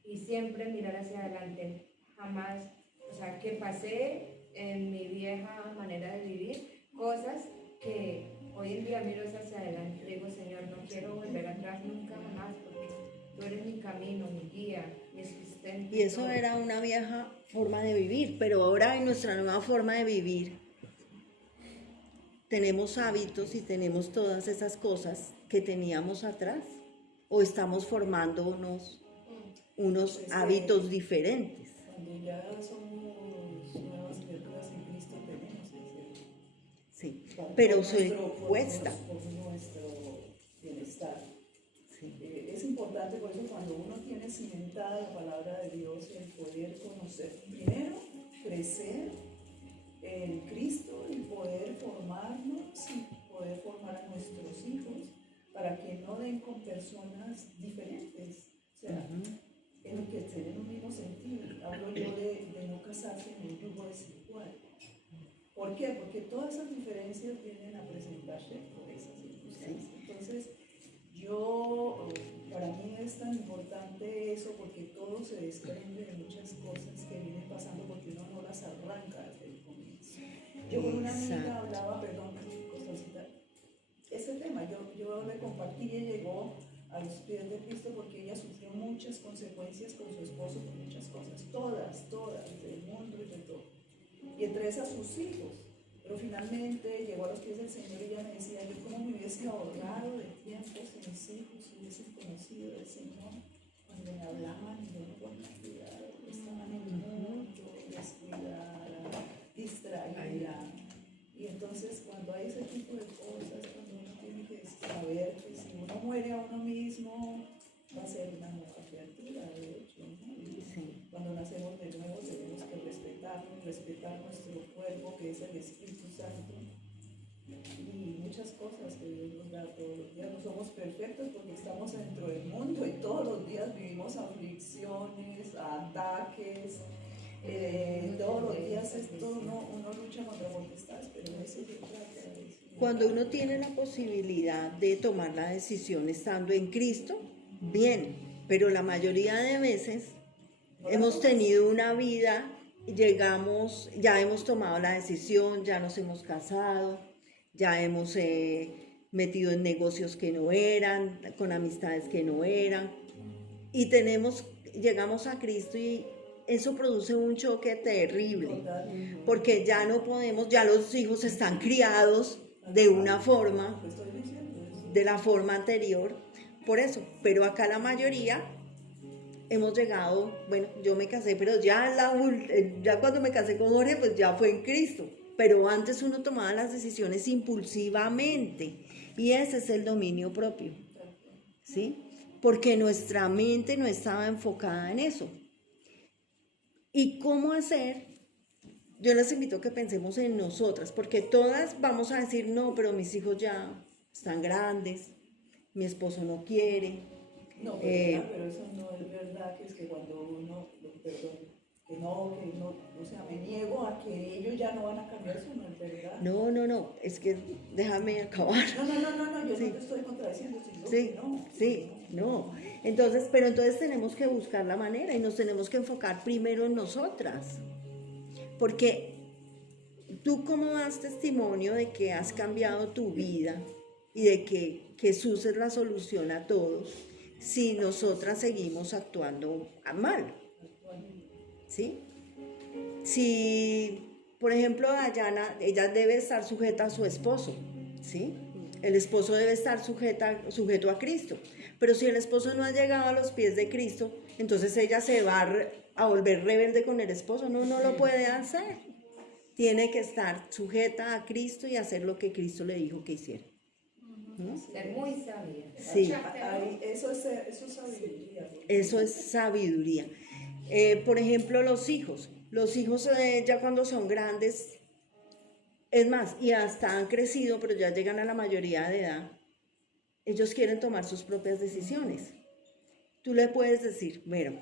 Y siempre mirar hacia adelante, jamás, o sea, que pasé en mi vieja manera de vivir cosas que hoy en día miro hacia adelante y digo, Señor, no quiero volver atrás nunca jamás porque tú eres mi camino, mi guía, mi sustento. Y eso era una vieja forma de vivir, pero ahora en nuestra nueva forma de vivir tenemos hábitos y tenemos todas esas cosas que teníamos atrás, o estamos formando unos hábitos diferentes. Cuando ya somos nuevas criaturas en Cristo tenemos que ser. Sí, pero se cuesta. Por nuestro bienestar. Sí. Es importante, por eso cuando uno tiene cimentada la palabra de Dios, el poder conocer, primero crecer en Cristo y poder formarnos y poder formar a nuestros hijos para que no den con personas diferentes. O sea, en que tienen un mismo sentido. Hablo yo de no casarse en un grupo desigual. ¿Por qué? Porque todas esas diferencias vienen a presentarse por esas circunstancias. Entonces, para mí es tan importante eso porque todo se desprende de muchas cosas que vienen pasando porque uno no las arranca desde el comienzo. Yo con una amiga hablaba, perdón, Constancita, ese tema, yo le compartí y llegó a los pies de Cristo porque ella sufrió muchas consecuencias con su esposo por muchas cosas, todas, del mundo y de todo. Y entre esas sus hijos. Pero finalmente llegó a los pies del Señor y ella me decía, yo cómo me hubiese ahorrado de tiempo, hubiesen conocido del Señor, cuando me hablaban de buena cuidado, estaban en el mundo, descuidada, distraída. Y entonces cuando hay ese tipo de cosas, cuando uno tiene que saber que si uno muere a uno mismo, va a ser una nueva criatura, de hecho, ¿no? Y cuando nacemos de nuevo tenemos que respetarnos, respetar nuestro cuerpo, que es el Espíritu Santo, y muchas cosas que Dios nos da todos los días. No somos perfectos porque estamos dentro del mundo y todos los días vivimos aflicciones, ataques, todos los días uno lucha contra potestades, pero eso se trata de eso. Cuando uno tiene la posibilidad de tomar la decisión estando en Cristo, bien, pero la mayoría de veces hemos tenido una vida, llegamos, ya hemos tomado la decisión, ya nos hemos casado, ya hemos metido en negocios que no eran, con amistades que no eran, y llegamos a Cristo y eso produce un choque terrible, porque ya no podemos, ya los hijos están criados de una forma, de la forma anterior, por eso, pero acá la mayoría hemos llegado, bueno, yo me casé, pero ya cuando me casé con Jorge, pues ya fue en Cristo, pero antes uno tomaba las decisiones impulsivamente, y ese es el dominio propio, ¿sí? Porque nuestra mente no estaba enfocada en eso. ¿Y cómo hacer? Yo les invito a que pensemos en nosotras, porque todas vamos a decir, no, pero mis hijos ya están grandes, mi esposo no quiere. No, pero eso no es verdad, que es que cuando uno, que no, o sea, me niego a que ellos ya no van a cambiar, eso no es verdad. No, es que déjame acabar. No, yo sí. No te estoy contradiciendo, no. Entonces, pero entonces tenemos que buscar la manera y nos tenemos que enfocar primero en nosotras, porque tú cómo das testimonio de que has cambiado tu vida y de que Jesús es la solución a todos si nosotras seguimos actuando mal, ¿sí? Si, por ejemplo, Dayana, ella debe estar sujeta a su esposo, ¿sí? El esposo debe estar sujeto a Cristo, pero si el esposo no ha llegado a los pies de Cristo, entonces ella se va a volver rebelde con el esposo. No lo puede hacer. Tiene que estar sujeta a Cristo y hacer lo que Cristo le dijo que hiciera. ¿no? Ser muy sabia. Sí. Eso es sabiduría. Eso es sabiduría. Por ejemplo, los hijos ya cuando son grandes, es más, y hasta han crecido, pero ya llegan a la mayoría de edad, ellos quieren tomar sus propias decisiones. Tú le puedes decir, bueno,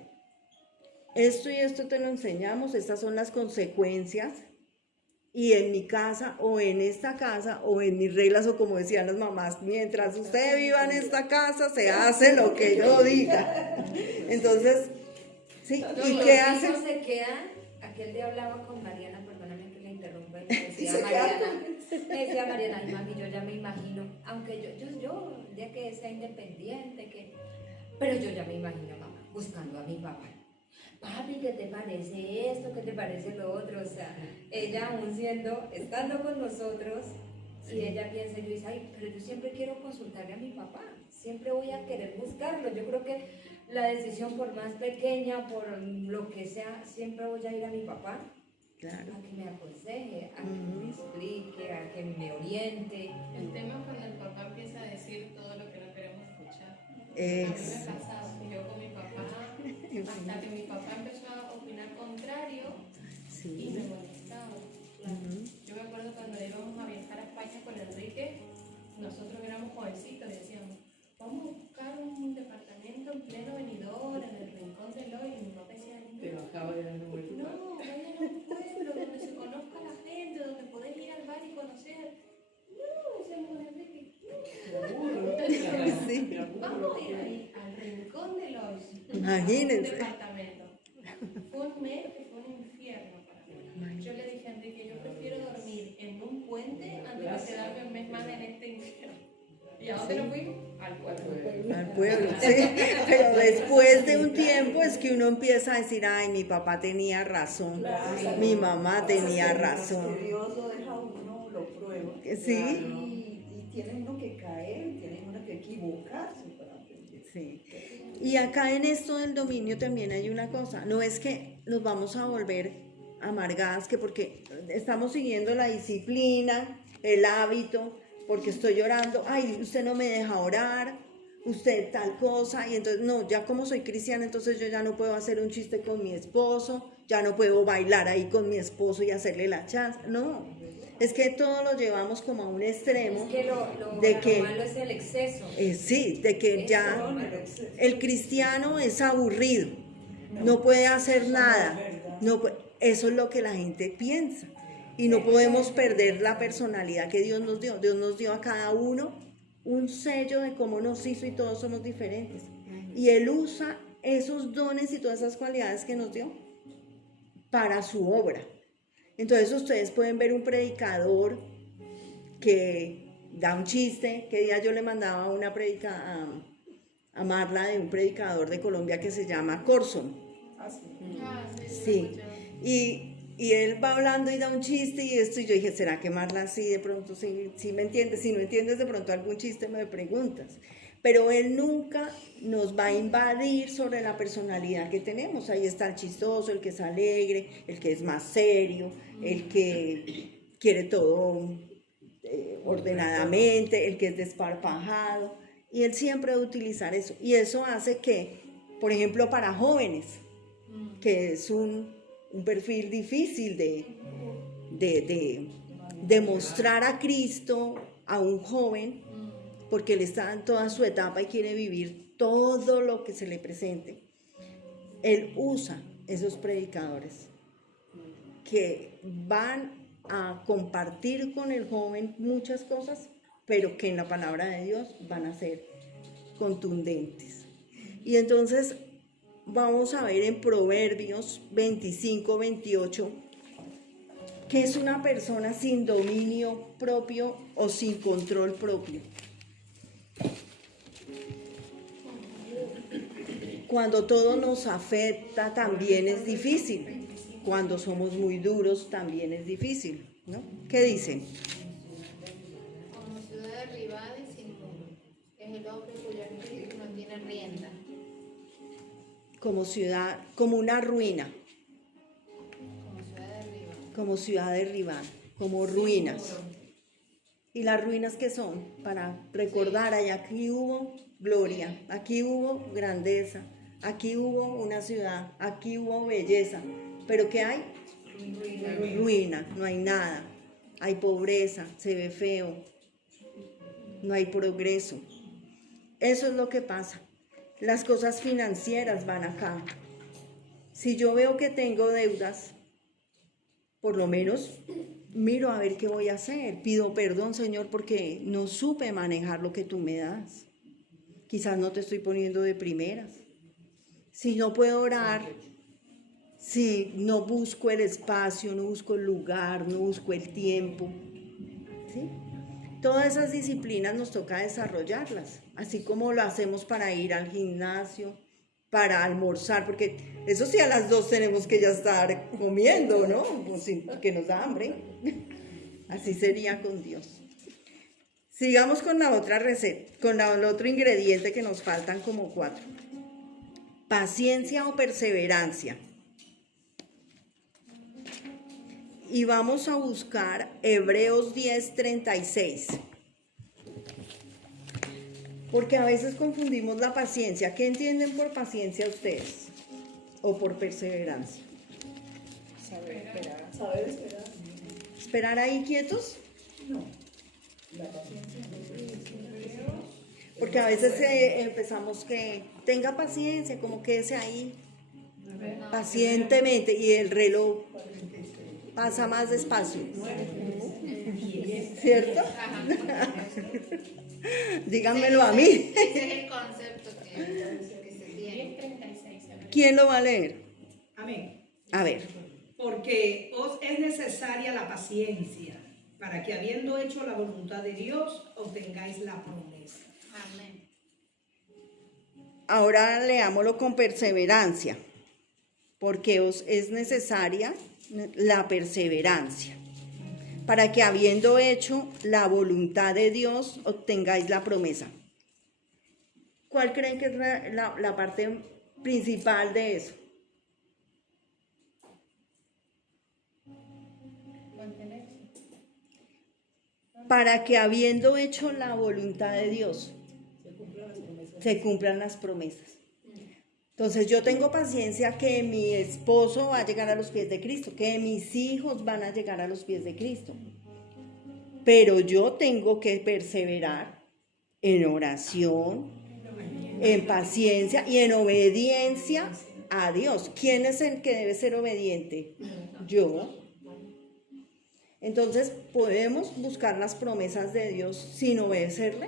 esto y esto te lo enseñamos, estas son las consecuencias, y en mi casa, o en esta casa, o en mis reglas, o como decían las mamás, mientras usted viva en esta casa, se hace lo que yo diga. Entonces, sí, ¿y qué hacen? Se quedan, aquel día hablaba con Mariana, perdóname que le interrumpa, y me decía Mariana, ay mami, yo ya me imagino, aunque yo el día que sea independiente, pero yo ya me imagino, mamá, buscando a mi papá. Papi, ¿qué te parece esto? ¿Qué te parece lo otro? O sea, ella aún estando con nosotros, y ella piensa, yo dice, ay, pero yo siempre quiero consultarle a mi papá, siempre voy a querer buscarlo. Yo creo que la decisión, por más pequeña, por lo que sea, siempre voy a ir a mi papá, claro, a que me aconseje, a que me explique, a que me oriente. El tema es cuando el papá empieza a decir todo lo que no queremos escuchar. A mí me ha pasado, yo con mi papá, hasta que mi papá empezó a opinar contrario, sí, y me molestaba. Yo me acuerdo cuando íbamos a viajar a España con Enrique, nosotros éramos jovencitos y decíamos, vamos a buscar un departamento en pleno Benidorm, en el rincón del Loy, y mi papá decía, pero acaba de dar una vuelta. No, vayan a un pueblo donde se conozca la gente, donde podés ir al bar y conocer. No, decíamos con Enrique, vamos a ir ahí al rincón de Lois. Imagínense. Un departamento. Fue un mes que fue un infierno para mí. Yo le dije a Enrique, yo prefiero dormir en un puente antes de quedarme un mes más en este infierno. ¿Y a dónde nos fuimos? Al pueblo. Al pueblo, sí. Pero después de un tiempo es que uno empieza a decir, ay, mi papá tenía razón, claro, mi mamá tenía razón. Dios lo deja a uno, lo prueba. Sí. Y tiene uno que caer, tiene uno que equivocarse para aprender. Sí. Y acá en esto del dominio también hay una cosa, no es que nos vamos a volver amargadas, que porque estamos siguiendo la disciplina, el hábito, porque estoy llorando, ay, usted no me deja orar, usted tal cosa, y entonces, no, ya como soy cristiana, entonces yo ya no puedo hacer un chiste con mi esposo, ya no puedo bailar ahí con mi esposo y hacerle la chanza, no, es que todo lo llevamos como a un extremo, Es que lo malo es el exceso. Sí, de que ya el cristiano es aburrido, no puede hacer nada, eso es lo que la gente piensa, y no podemos perder la personalidad que Dios nos dio. Dios nos dio a cada uno un sello de cómo nos hizo y todos somos diferentes. Y Él usa esos dones y todas esas cualidades que nos dio para su obra. Entonces ustedes pueden ver un predicador que da un chiste. Que día yo le mandaba una predica a Marla de un predicador de Colombia que se llama Corson. Sí. Y él va hablando y da un chiste y esto, y yo dije, ¿será que Marla sí de pronto sí me entiendes? Si no entiendes de pronto algún chiste me preguntas. Pero él nunca nos va a invadir sobre la personalidad que tenemos. Ahí está el chistoso, el que es alegre, el que es más serio, el que quiere todo ordenadamente, el que es desparpajado. Y él siempre va a utilizar eso. Y eso hace que, por ejemplo, para jóvenes, que es un perfil difícil de mostrar a Cristo a un joven, porque él está en toda su etapa y quiere vivir todo lo que se le presente. Él usa esos predicadores que van a compartir con el joven muchas cosas, pero que en la palabra de Dios van a ser contundentes. Y entonces vamos a ver en Proverbios 25, 28, que es una persona sin dominio propio o sin control propio. Cuando todo nos afecta también es difícil. Cuando somos muy duros también es difícil, ¿no? ¿Qué dicen? Como ciudad derribada y sin rumbo, es el hombre cuyo espíritu no tiene rienda. Como ciudad, como una ruina. Como ciudad derribada. Como ciudad derribada, como ruinas. ¿Y las ruinas qué son? Para recordar, aquí hubo gloria, aquí hubo grandeza, aquí hubo una ciudad, aquí hubo belleza. ¿Pero qué hay? Ruina, no hay nada. Hay pobreza, se ve feo, no hay progreso. Eso es lo que pasa. Las cosas financieras van acá. Si yo veo que tengo deudas, por lo menos miro a ver qué voy a hacer. Pido perdón, Señor, porque no supe manejar lo que tú me das. Quizás no te estoy poniendo de primeras. Si no puedo orar, si no busco el espacio, no busco el lugar, no busco el tiempo, ¿sí? Todas esas disciplinas nos toca desarrollarlas, así como lo hacemos para ir al gimnasio, para almorzar, porque eso sí a las 2 tenemos que ya estar comiendo, ¿no? Porque nos da hambre. Así sería con Dios. Sigamos con la otra receta, con el otro ingrediente que nos faltan como 4. Paciencia o perseverancia. Y vamos a buscar Hebreos 10:36. Porque a veces confundimos la paciencia. ¿Qué entienden por paciencia ustedes? ¿O por perseverancia? Saber esperar. Saber esperar. ¿Esperar ahí quietos? No. La paciencia no. Porque a veces empezamos que tenga paciencia, como quédese ahí pacientemente y el reloj pasa más despacio. ¿Cierto? Díganmelo a mí. Ese es el concepto que se tiene. ¿Quién lo va a leer? Amén. A ver. Porque os es necesaria la paciencia, para que habiendo hecho la voluntad de Dios, obtengáis la promesa. Amén. Ahora leámoslo con perseverancia. Porque os es necesaria la perseverancia, para que habiendo hecho la voluntad de Dios, obtengáis la promesa. ¿Cuál creen que es la parte principal de eso? Para que habiendo hecho la voluntad de Dios, se cumplan las promesas. Entonces yo tengo paciencia que mi esposo va a llegar a los pies de Cristo, que mis hijos van a llegar a los pies de Cristo. Pero yo tengo que perseverar en oración, en paciencia y en obediencia a Dios. ¿Quién es el que debe ser obediente? Yo. Entonces, ¿podemos buscar las promesas de Dios sin obedecerle?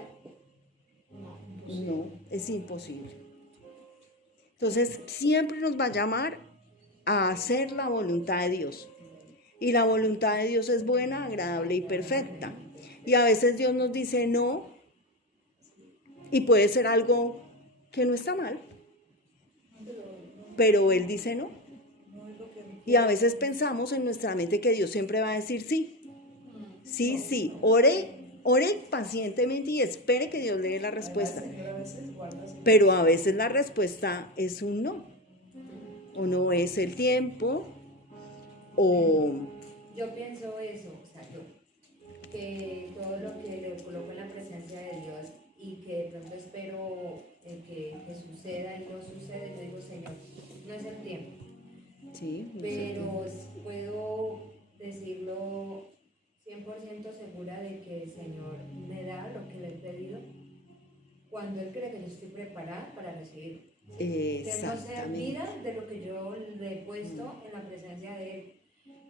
No, es imposible. Entonces, siempre nos va a llamar a hacer la voluntad de Dios. Y la voluntad de Dios es buena, agradable y perfecta. Y a veces Dios nos dice no, y puede ser algo que no está mal, pero Él dice no. Y a veces pensamos en nuestra mente que Dios siempre va a decir sí. Sí, sí. Ore pacientemente y espere que Dios le dé la respuesta. Pero a veces la respuesta es un no. O no es el tiempo, o... Yo pienso eso, o sea, que todo lo que le coloco en la presencia de Dios y que de pronto espero que suceda y no sucede, yo digo, Señor, no es el tiempo. Sí, pero puedo decirlo 100% segura de que el Señor me da lo que le he pedido cuando Él cree que yo estoy preparada para recibirlo. Que no se olvida de lo que yo le he puesto en la presencia de Él,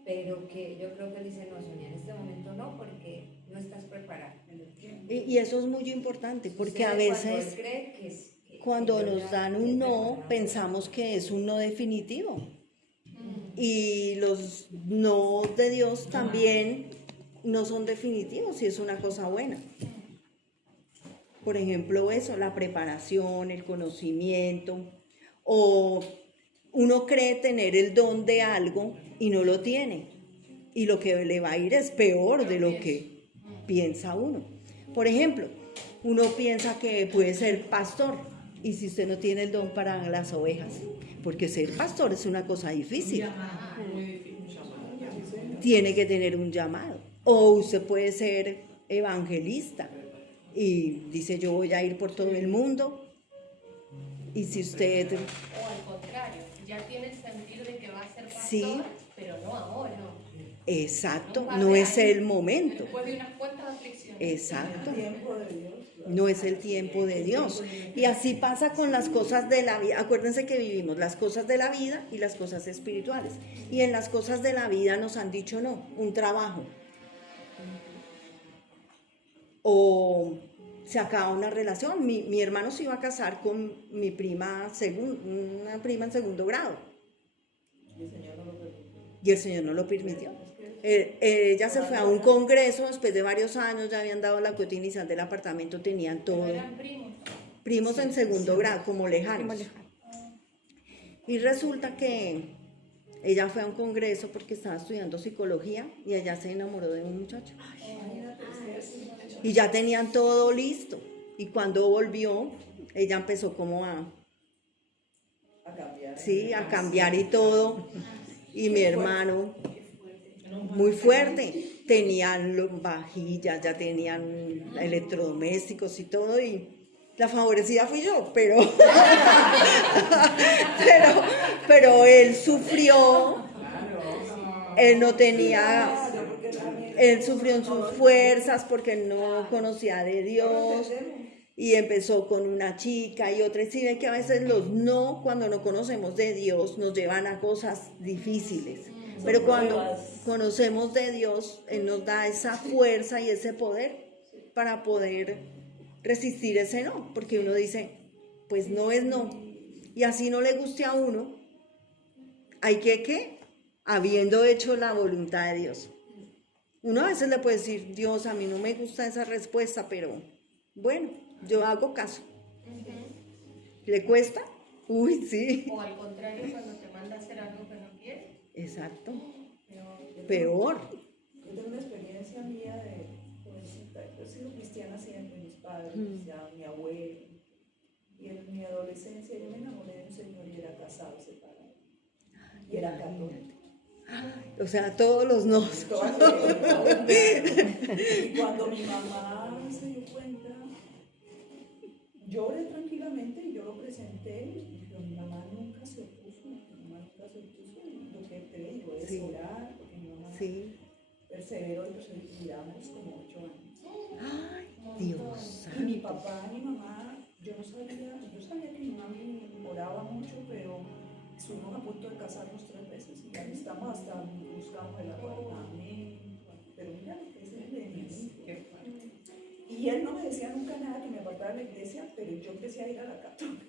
pero que yo creo que Él dice, no, Sonia, en este momento no, porque no estás preparada. Y eso es muy importante, porque a veces cuando nos dan un no, pensamos que es un no definitivo. Y los no de Dios también no son definitivos y es una cosa buena. Por ejemplo, eso, la preparación, el conocimiento, o uno cree tener el don de algo y no lo tiene. Y lo que le va a ir es peor de lo que piensa uno. Por ejemplo, uno piensa que puede ser pastor, y si usted no tiene el don para las ovejas, porque ser pastor es una cosa difícil. Tiene que tener un llamado. O usted puede ser evangelista y dice, yo voy a ir por todo el mundo. Y si usted... O al contrario, ya tiene el sentido de que va a ser pastor, sí, pero no ahora. Exacto, no es el momento. Después de unas cuantas aflicciones. Exacto. No es el tiempo de Dios. Y así pasa con las cosas de la vida. Acuérdense que vivimos las cosas de la vida y las cosas espirituales. Y en las cosas de la vida nos han dicho no, un trabajo. O se acaba una relación. Mi hermano se iba a casar con mi prima, una prima en segundo grado. Y el Señor no lo permitió. Ella se fue a un congreso después de varios años, ya habían dado la cuota inicial del apartamento, tenían todo. Eran Primos en segundo grado, como lejanos. Y resulta que ella fue a un congreso porque estaba estudiando psicología y allá se enamoró de un muchacho. Y ya tenían todo listo. Y cuando volvió, ella empezó como a cambiar. Sí, a cambiar y todo. Y mi hermano, muy fuerte, tenían vajillas, ya tenían electrodomésticos y todo, y la favorecida fui yo, pero él sufrió, él no tenía, él sufrió en sus fuerzas porque no conocía de Dios. Y empezó con una chica y otra. Y si ven que a veces los no, cuando no conocemos de Dios, nos llevan a cosas difíciles. Pero cuando conocemos de Dios, Él nos da esa fuerza y ese poder para poder resistir ese no. Porque uno dice, pues no es no. Y así no le guste a uno, hay que habiendo hecho la voluntad de Dios. Uno a veces le puede decir, Dios, a mí no me gusta esa respuesta, pero bueno, yo hago caso. ¿Le cuesta? Uy, sí. O al contrario, cuando te manda a hacer algo que no quieres. Exacto. Peor. Yo tengo una experiencia mía de jovencita. Yo he sido cristiana siempre, mis padres, mi abuelo. Y adolescencia yo me enamoré de un señor y era casado, separado. Y era católico. O sea, todos los nos. Y cuando mi mamá se dio cuenta, yo oré tranquilamente y yo lo presenté, pero mi mamá nunca se opuso. Lo que te digo es orar, porque mi mamá perseveró y perseveramos como 8 años. Ay, Dios. Y mi papá y mi mamá, yo sabía que mi mamá oraba mucho, pero estuvimos a punto de casarnos 3 veces y ya estamos hasta buscando el apartamento, pero mira lo que es el enemigo. Y él no me decía nunca nada que me apartara de la iglesia, pero yo empecé a ir a la católica.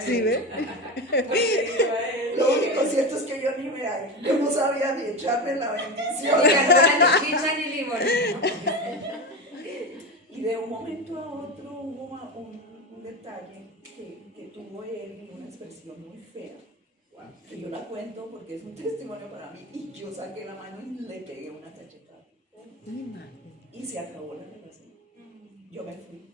¿Sí ve? Lo único cierto es que yo no sabía ni echarme la bendición. Ni limón. Y de un momento a otro hubo un detalle que tuvo él y una expresión muy fea, que yo la cuento porque es un testimonio para mí, y yo saqué la mano y le pegué una cachetada. Y se acabó la relación. Yo me fui.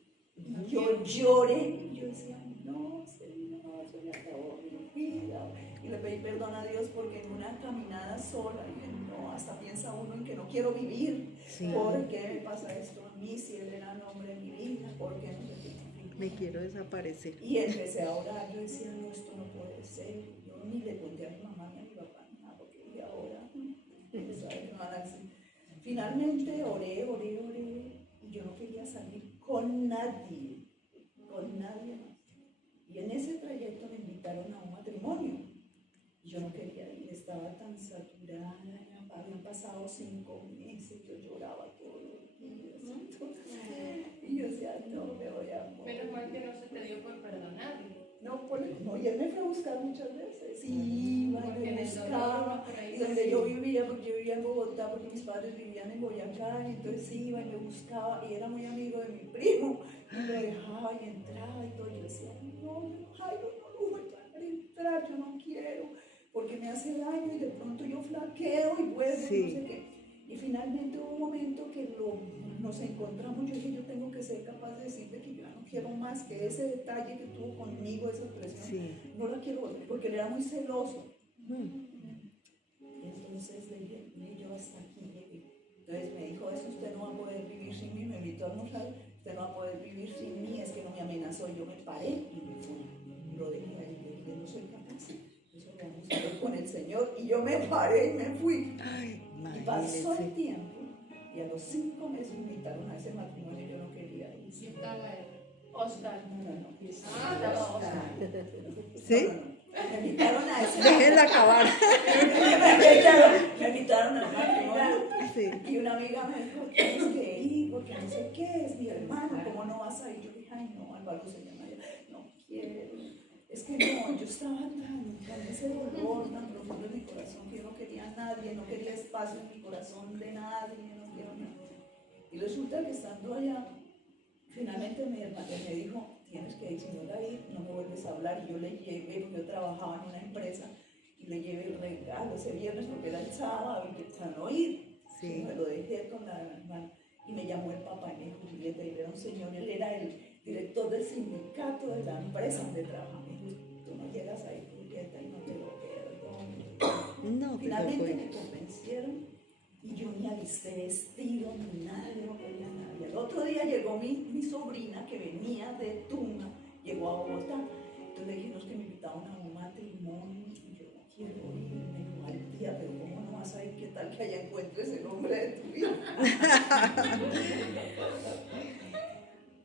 Yo lloré y yo decía, no, Señor, se me acabó mi vida. Y le pedí perdón a Dios porque en una caminada sola, dije, no, hasta piensa uno en que no quiero vivir. ¿Por qué me pasa esto a mí si Él era el hombre de mi vida? ¿Por qué no sé qué? Me quiero desaparecer. Y empecé a orar, yo decía, no, esto no puede ser. Yo ni le conté a mi mamá ni a mi papá nada, porque dije, ahora, ¿sabes? Finalmente oré, y yo no quería salir con nadie más. Y en ese trayecto me invitaron a un matrimonio. Y yo no quería ir, estaba tan saturada, habían pasado 5 meses, yo lloraba todos los días. Y yo decía, no, me voy a morir. Menos mal que no se te dio por perdonarlo. No, y él me fue a buscar muchas veces. Y iba y me buscaba. Y donde yo vivía, porque yo vivía en Bogotá, porque mis padres vivían en Boyacá, y entonces iba y me buscaba, y era muy amigo de mi primo, y me dejaba y entraba y todo. Y yo decía, no, Jairo, no lo voy a dejar entrar, yo no quiero, porque me hace daño y de pronto yo flaqueo y vuelvo, no sé qué. Y finalmente hubo un momento que nos encontramos, yo dije, yo tengo que ser capaz de decirle que yo ya no quiero más, que ese detalle que tuvo conmigo, esa expresión, no la quiero volver, porque él era muy celoso. Entonces le dije, yo hasta aquí llegué. Entonces me dijo, eso usted no va a poder vivir sin mí, me invitó a almorzar, usted no va a poder vivir sin mí, es que no me amenazó, yo me paré y me fui. Lo dejé ahí, le dije, no soy capaz, eso lo vamos a ver con el Señor, y yo me paré y me fui. Y pasó el tiempo, y a los 5 meses me invitaron a ese matrimonio, yo no quería ir. Sí estaba él. Oscar. No. Estaba Oscar. ¿Sí? Me invitaron a ese Déjenla acabar. me invitaron al matrimonio. Y una amiga me dijo, tienes que ir, porque no sé qué, es mi hermano, ¿cómo no vas a ir? Yo dije, ay no, Álvaro se llama ella, no quiero. Es que no, yo estaba con ese dolor tan profundo en mi corazón que yo no quería a nadie, no quería espacio en mi corazón de nadie, no quiero nada. Y resulta que estando allá, finalmente mi hermana me dijo, tienes que ir, si no la ir, no me vuelves a hablar. Y yo le llevé, porque yo trabajaba en una empresa, y le llevé el regalo ese viernes porque era el sábado y para no ir. Y me lo dejé con la hermana. Y me llamó el papá y me dijo, Julieta, él era un señor, él era el director del sindicato de la empresa donde trabajaba. Me dijo, tú no llegas ahí, Julieta, y no te lo perdono. No, finalmente me convencieron y yo ni alisté vestido ni nada, yo no quería nada. Y el otro día llegó mi sobrina que venía de Tuna, llegó a Bogotá. Entonces le dije, no, es que me invitaron a un matrimonio y yo no quiero ir. Me dijo, ay tía, pero ¿cómo no vas a ir? ¿Qué tal que allá encuentres el hombre de tu vida?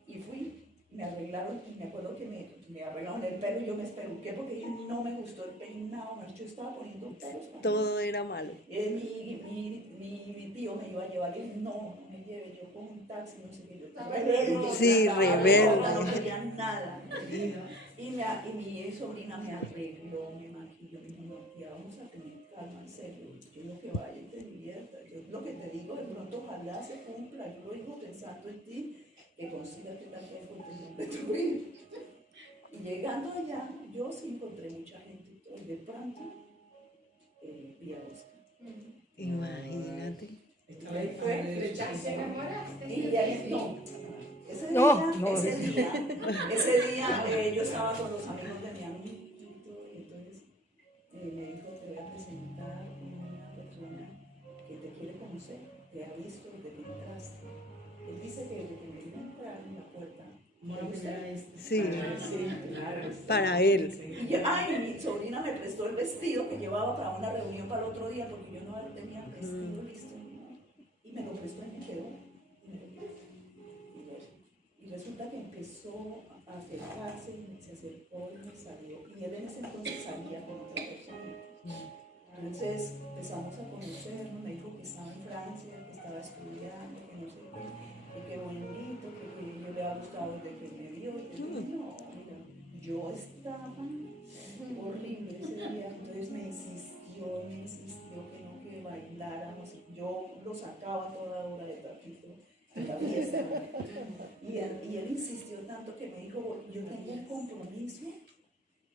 Y fui, me arreglaron, y me acuerdo que me arreglaron el pelo y yo me espeluqué porque dije, no me gustó el peinado, yo estaba poniendo pelos. Todo era malo. Mi tío me iba a llevar y dije, no me lleve, yo con un taxi, no sé qué, yo estaba Sí, rebelde. no quería nada. Y mi sobrina me arregló, me maquilló, me dijo, no, tía, vamos a tener calma, en serio, yo lo que vaya y te diviertas, yo lo que te digo, de pronto ojalá se cumpla, yo lo digo pensando en ti, que consigas que tal vez de tu vida. Y llegando allá, yo sí encontré mucha gente y de pronto vi a Oscar. Imagínate. ¿Se enamoraste? Y ahí no, Ese día yo estaba con los amigos de mi amiguito, y entonces me dijo, te voy a presentar una persona que te quiere conocer, te ha visto desde que entraste. Él dice que desde que me vino a entrar en la puerta, Sí, claro. para él. Y yo, mi sobrina me prestó el vestido que llevaba para una reunión para el otro día, porque yo no tenía vestido listo, ¿no? Y me lo prestó y me quedó. Y resulta que empezó a acercarse y se acercó y me salió. Y él en ese entonces salía con otra persona. Entonces empezamos a conocernos, me dijo que estaba en Francia, que estaba estudiando, que no sé qué, que bonito, que yo le había gustado desde que me vio. Y no, mira, yo estaba horrible ese día, entonces me insistió que bailáramos. Yo lo sacaba a toda hora de tapito en la fiesta. Y él insistió tanto que me dijo, yo tengo un compromiso.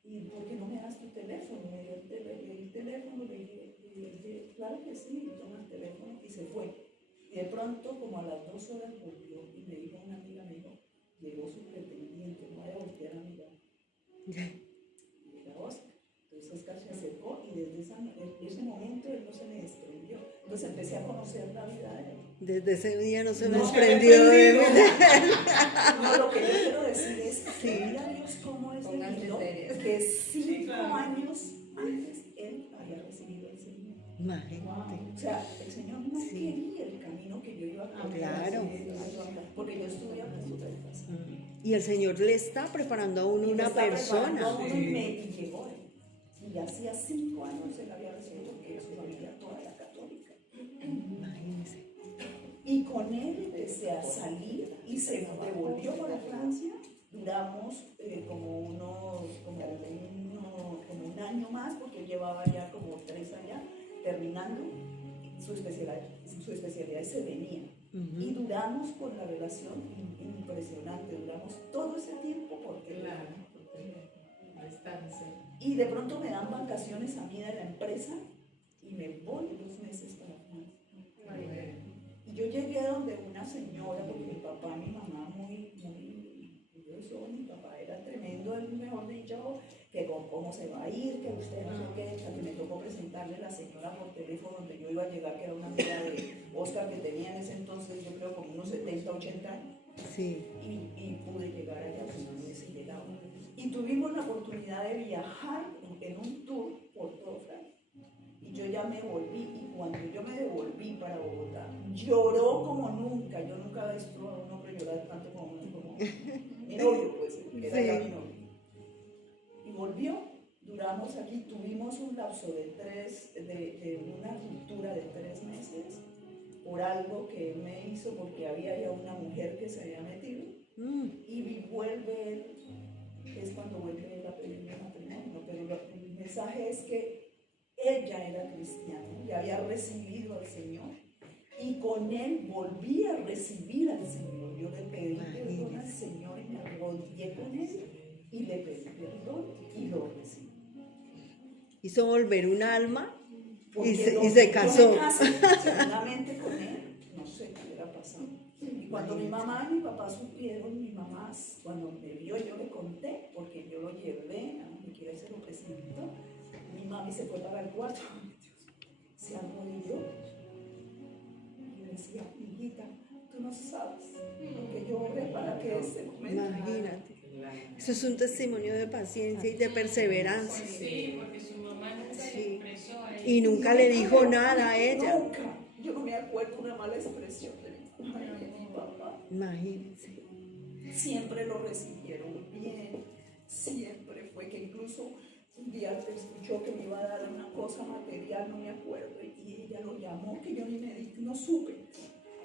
¿Y por qué no me das tu teléfono? Me dio el teléfono, le dije, claro que sí, toma el teléfono y se fue. Y de pronto, como a las 2 horas volvió y me dijo una amiga, me dijo, llegó su pretendiente, no vaya a voltear a mirar. Y era Oscar. Entonces Oscar se acercó y desde ese momento él no se me desprendió. Entonces empecé a conocer la vida de él. Desde ese día no se me desprendió de él. No, lo que yo quiero decir es que mira Dios cómo es lindo, que 5 años antes él había recibido el Señor. Imagínate. O sea, el Señor no quería el camino que yo iba a caminar. Claro. Porque yo estuve hablando de casa. Y el Señor le está preparando a uno una persona. Y llegó él. Y hacía 5 años él había recibido, porque su familia toda era católica. Imagínense. Y con él empecé a salir y se devolvió para Francia. Duramos como un año más, porque él llevaba ya como 3 allá, terminando su especialidad se venía. Y duramos con la relación impresionante, duramos todo ese tiempo porque y de pronto me dan vacaciones a mí de la empresa y me voy 2 meses para Francia. Y yo llegué donde una señora, porque mi papá, mi mamá, mi papá era tremendo, el mejor dicho, que cómo se va a ir, que usted no sé qué, hasta que me tocó presentarle a la señora por teléfono donde yo iba a llegar, que era una amiga de Oscar que tenía en ese entonces, yo creo como unos 70, 80 años. Sí. Y pude llegar allá, pues no sé si llegaba. Y tuvimos la oportunidad de viajar en un tour por todo Francia. Y yo ya me volví, y cuando yo me devolví para Bogotá, lloró como nunca. Yo nunca había visto a un hombre llorar tanto como mi novio, pues, era ya mi novio. Y volvió, duramos aquí, tuvimos un lapso de una ruptura de 3 meses por algo que él me hizo, porque había ya una mujer que se había metido, y vuelve él, es cuando vuelve la pelea matrimonio, pero el mensaje es que ella era cristiana, ya había recibido al Señor, y con él volví a recibir al Señor. Yo le pedí perdón al Señor y me arrodillé con él y le pedí perdón y lo recibí. Hizo volver un alma y se casó. Yo me casé seguramente con él, no sé qué hubiera pasado. Y cuando mi mamá y mi papá supieron, mi mamá, cuando me vio, yo le conté, porque yo lo llevé, a donde quiera se lo presentó. Mi mami se fue para el cuarto, se arrodilló y me decía, hijita, tú no sabes lo que yo oré para que ese momento. Imagínate. Eso es un testimonio de paciencia y de perseverancia. Sí, porque su mamá nunca le expresó a ella. Y nunca le dijo nada a ella. Nunca. Yo no me acuerdo una mala expresión de mi mamá y de mi papá. Imagínense. Siempre lo recibieron bien. Siempre fue que incluso un día escuchó que me iba a dar una cosa material, no me acuerdo, y ella lo llamó, que yo ni me di, no supe.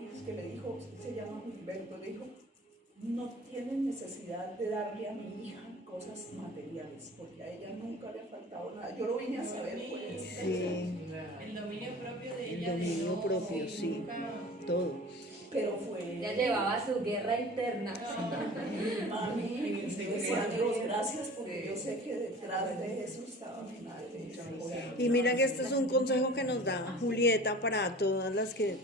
Y es que le dijo, se llama Gilberto, le dijo, no tienen necesidad de darle a mi hija cosas materiales, porque a ella nunca le ha faltado nada. Yo lo vine a saber, pues. Sí. El dominio propio de ella. El dominio propio, sí. Todo. Pero fue... Ya llevaba su guerra interna. Mami, decía Dios, gracias, porque yo sé que detrás de eso estaba mi madre. Y mira que este es un consejo que nos da Julieta para todas las que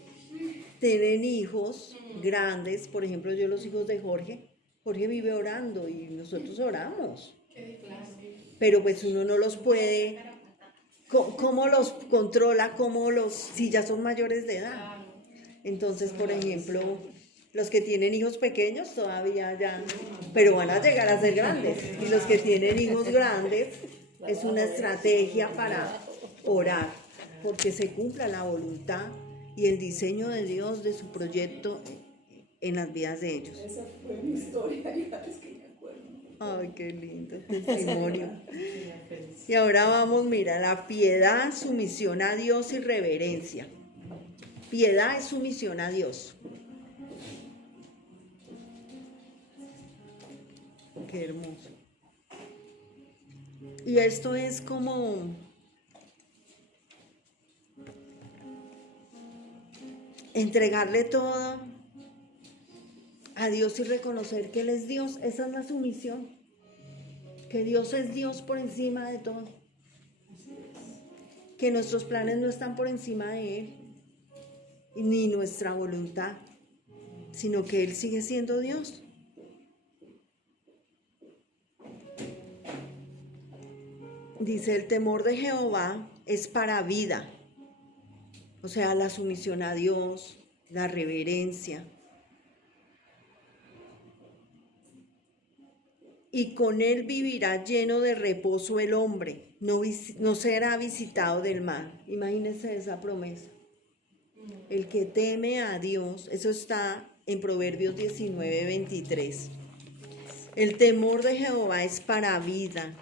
tienen hijos grandes, por ejemplo, yo los hijos de Jorge vive orando y nosotros oramos. Pero pues uno no los puede, ¿cómo los controla? Si ya son mayores de edad? Entonces, por ejemplo, los que tienen hijos pequeños todavía ya, pero van a llegar a ser grandes. Y los que tienen hijos grandes es una estrategia para orar, porque se cumpla la voluntad y el diseño de Dios de su proyecto en las vidas de ellos. Esa fue mi historia, ya es que me acuerdo. Ay, qué lindo testimonio. Y ahora vamos, mira, la piedad, sumisión a Dios y reverencia. Piedad es sumisión a Dios. Qué hermoso. Y esto es como entregarle todo a Dios y reconocer que Él es Dios. Esa es la sumisión. Que Dios es Dios por encima de todo. Que nuestros planes no están por encima de Él, ni nuestra voluntad, sino que Él sigue siendo Dios. Dice, el temor de Jehová es para vida. O sea, la sumisión a Dios, la reverencia. Y con él vivirá lleno de reposo el hombre, no será visitado del mal. Imagínense esa promesa. El que teme a Dios, eso está en Proverbios 19:23. El temor de Jehová es para vida,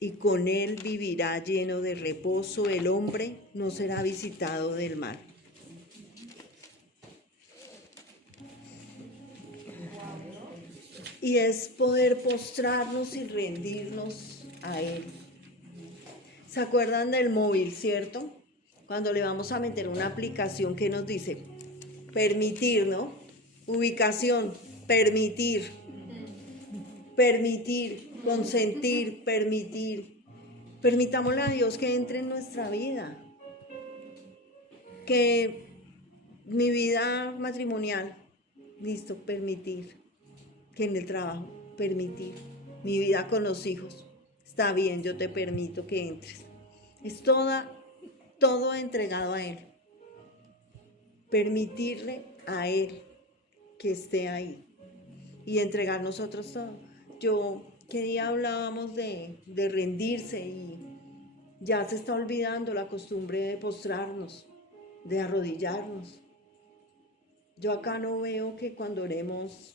y con él vivirá lleno de reposo el hombre, no será visitado del mal. Y es poder postrarnos y rendirnos a Él. ¿Se acuerdan del móvil, cierto? Cuando le vamos a meter una aplicación que nos dice permitir, ¿no? Ubicación, permitir, consentir, permitir. Permitámosle a Dios que entre en nuestra vida. Que mi vida matrimonial, listo, permitir. Que en el trabajo, permitir. Mi vida con los hijos, está bien, yo te permito que entres. Es todo entregado a Él. Permitirle a Él que esté ahí y entregar nosotros todo. ¿Qué día hablábamos de rendirse y ya se está olvidando la costumbre de postrarnos, de arrodillarnos? Yo acá no veo que cuando oremos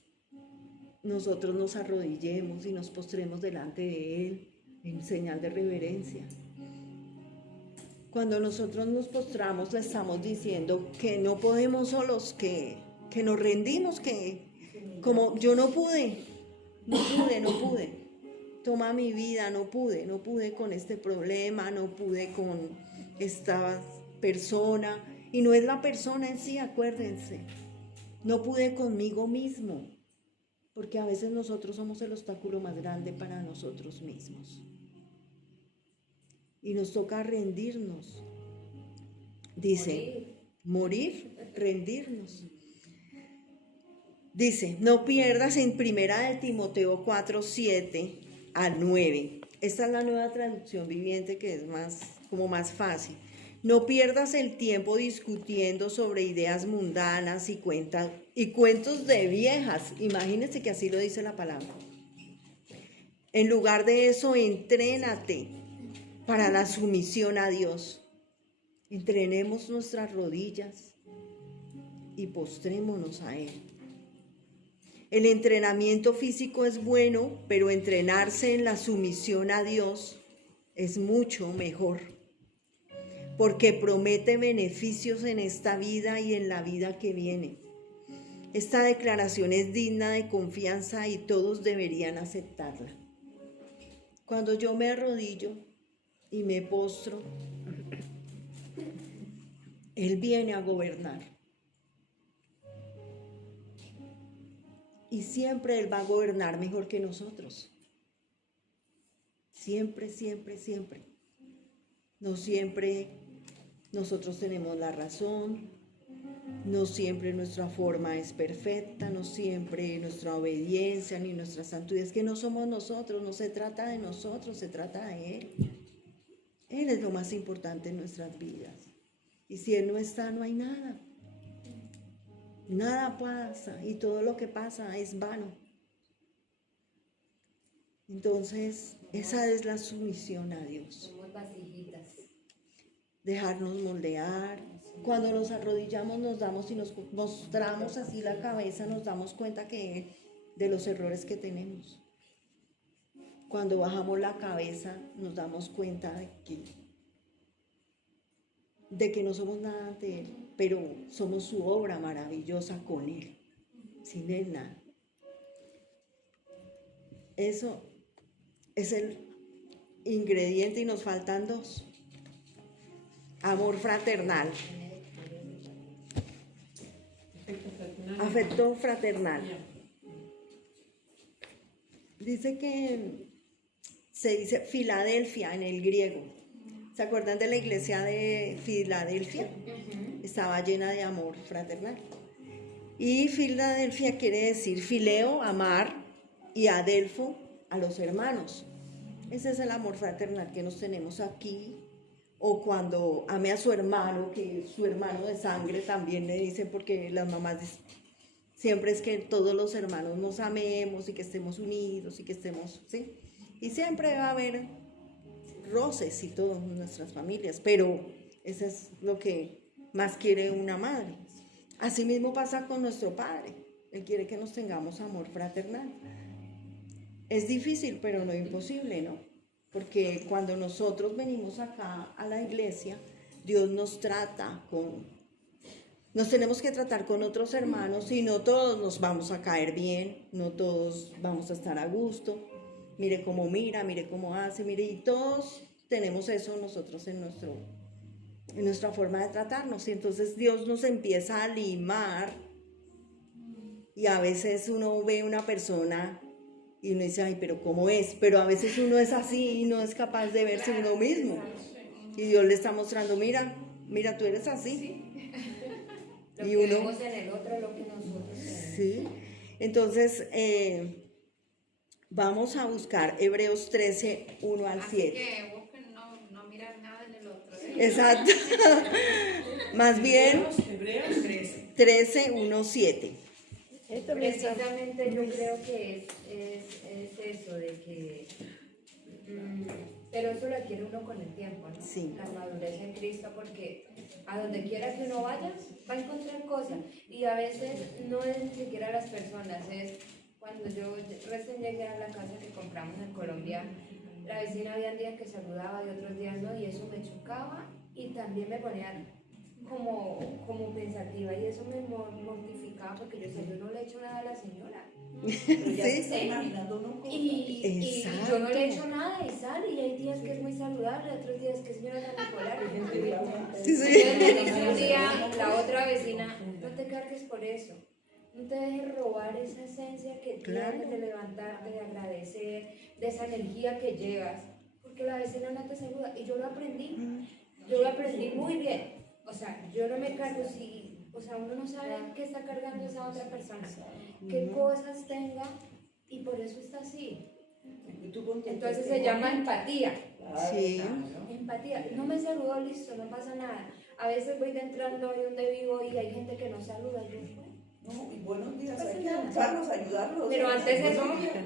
nosotros nos arrodillemos y nos postremos delante de Él en señal de reverencia. Cuando nosotros nos postramos le estamos diciendo que no podemos solos, que nos rendimos, que como yo no pude. Toma mi vida, no pude con este problema, no pude con esta persona. Y no es la persona en sí, acuérdense. No pude conmigo mismo. Porque a veces nosotros somos el obstáculo más grande para nosotros mismos. Y nos toca rendirnos. Dice, morir, rendirnos. Dice, no pierdas en primera de Timoteo 4:7-9. Esta es la nueva traducción viviente que es más fácil. No pierdas el tiempo discutiendo sobre ideas mundanas y cuentos de viejas. Imagínense que así lo dice la palabra. En lugar de eso, entrénate para la sumisión a Dios. Entrenemos nuestras rodillas y postrémonos a Él. El entrenamiento físico es bueno, pero entrenarse en la sumisión a Dios es mucho mejor, porque promete beneficios en esta vida y en la vida que viene. Esta declaración es digna de confianza y todos deberían aceptarla. Cuando yo me arrodillo y me postro, Él viene a gobernar. Y siempre Él va a gobernar mejor que nosotros. Siempre. No siempre nosotros tenemos la razón. No siempre nuestra forma es perfecta, no siempre nuestra obediencia ni nuestra santidad. Es que no somos nosotros, no se trata de nosotros, se trata de Él. Él es lo más importante en nuestras vidas. Y si Él no está, no hay nada. Nada pasa y todo lo que pasa es vano. Entonces, esa es la sumisión a Dios. Somos vasijitas. Dejarnos moldear. Cuando nos arrodillamos nos damos y nos mostramos así la cabeza, nos damos cuenta de los errores que tenemos. Cuando bajamos la cabeza nos damos cuenta de que no somos nada ante Él, pero somos su obra maravillosa con Él. Sin Él nada. Eso es el ingrediente y nos faltan dos. Amor fraternal. Afecto fraternal. Dice que se dice Filadelfia en el griego. ¿Se acuerdan de la iglesia de Filadelfia? Estaba llena de amor fraternal. Y Filadelfia quiere decir fileo, amar, y adelfo, a los hermanos. Ese es el amor fraternal que nos tenemos aquí. O cuando ame a su hermano, que su hermano de sangre también le dicen, porque las mamás dicen, siempre es que todos los hermanos nos amemos y que estemos unidos y que estemos, ¿sí? Y siempre va a haber roces y todo en nuestras familias, pero eso es lo que más quiere una madre. Así mismo pasa con nuestro Padre. Él quiere que nos tengamos amor fraternal. Es difícil, pero no imposible, ¿no? Porque cuando nosotros venimos acá a la iglesia, Dios nos trata nos tenemos que tratar con otros hermanos y no todos nos vamos a caer bien, no todos vamos a estar a gusto. Mire cómo mira, mire cómo hace, mire, y todos tenemos eso nosotros en nuestra forma de tratarnos. Y entonces Dios nos empieza a limar y a veces uno ve una persona y uno dice, ay, pero ¿cómo es? Pero a veces uno es así y no es capaz de verse uno mismo. Y Dios le está mostrando, mira, tú eres así. Lo y que uno vemos en el otro, lo que nosotros tenemos. Sí. Entonces, vamos a buscar Hebreos 13, 1 al 7. Así que busquen no mirar nada en el otro. Exacto. Más bien, Hebreos 13, 1, 7. Precisamente yo creo que es eso de que, pero eso lo adquiere uno con el tiempo, ¿no? Sí. La madurez en Cristo, porque a donde quiera que uno vaya, va a encontrar cosas, y a veces no es ni siquiera las personas, es cuando yo recién llegué a la casa que compramos en Colombia, la vecina había días que saludaba y otros días no, y eso me chocaba y también me ponía como pensativa, y eso me mortificaba porque yo decía, yo no le he hecho nada a la señora. Y yo no le he hecho nada y sale, y hay días que es muy saludable, otros días que es señora tan bipolar. Entonces me dice un día la otra vecina, no te cargues por eso, no te dejes robar esa esencia que tienes de levantarte, de agradecer, de esa energía que llevas, porque la vecina no te saluda, y yo lo aprendí muy bien. O sea, yo no me cargo uno no sabe qué está cargando esa otra persona, qué cosas tenga, y por eso está así. Entonces se llama empatía. Sí. Empatía. No me saludó, listo, no pasa nada. A veces voy entrando ahí donde vivo y hay gente que no saluda. Y buenos días, hay que ayudarlos. Pero antes eso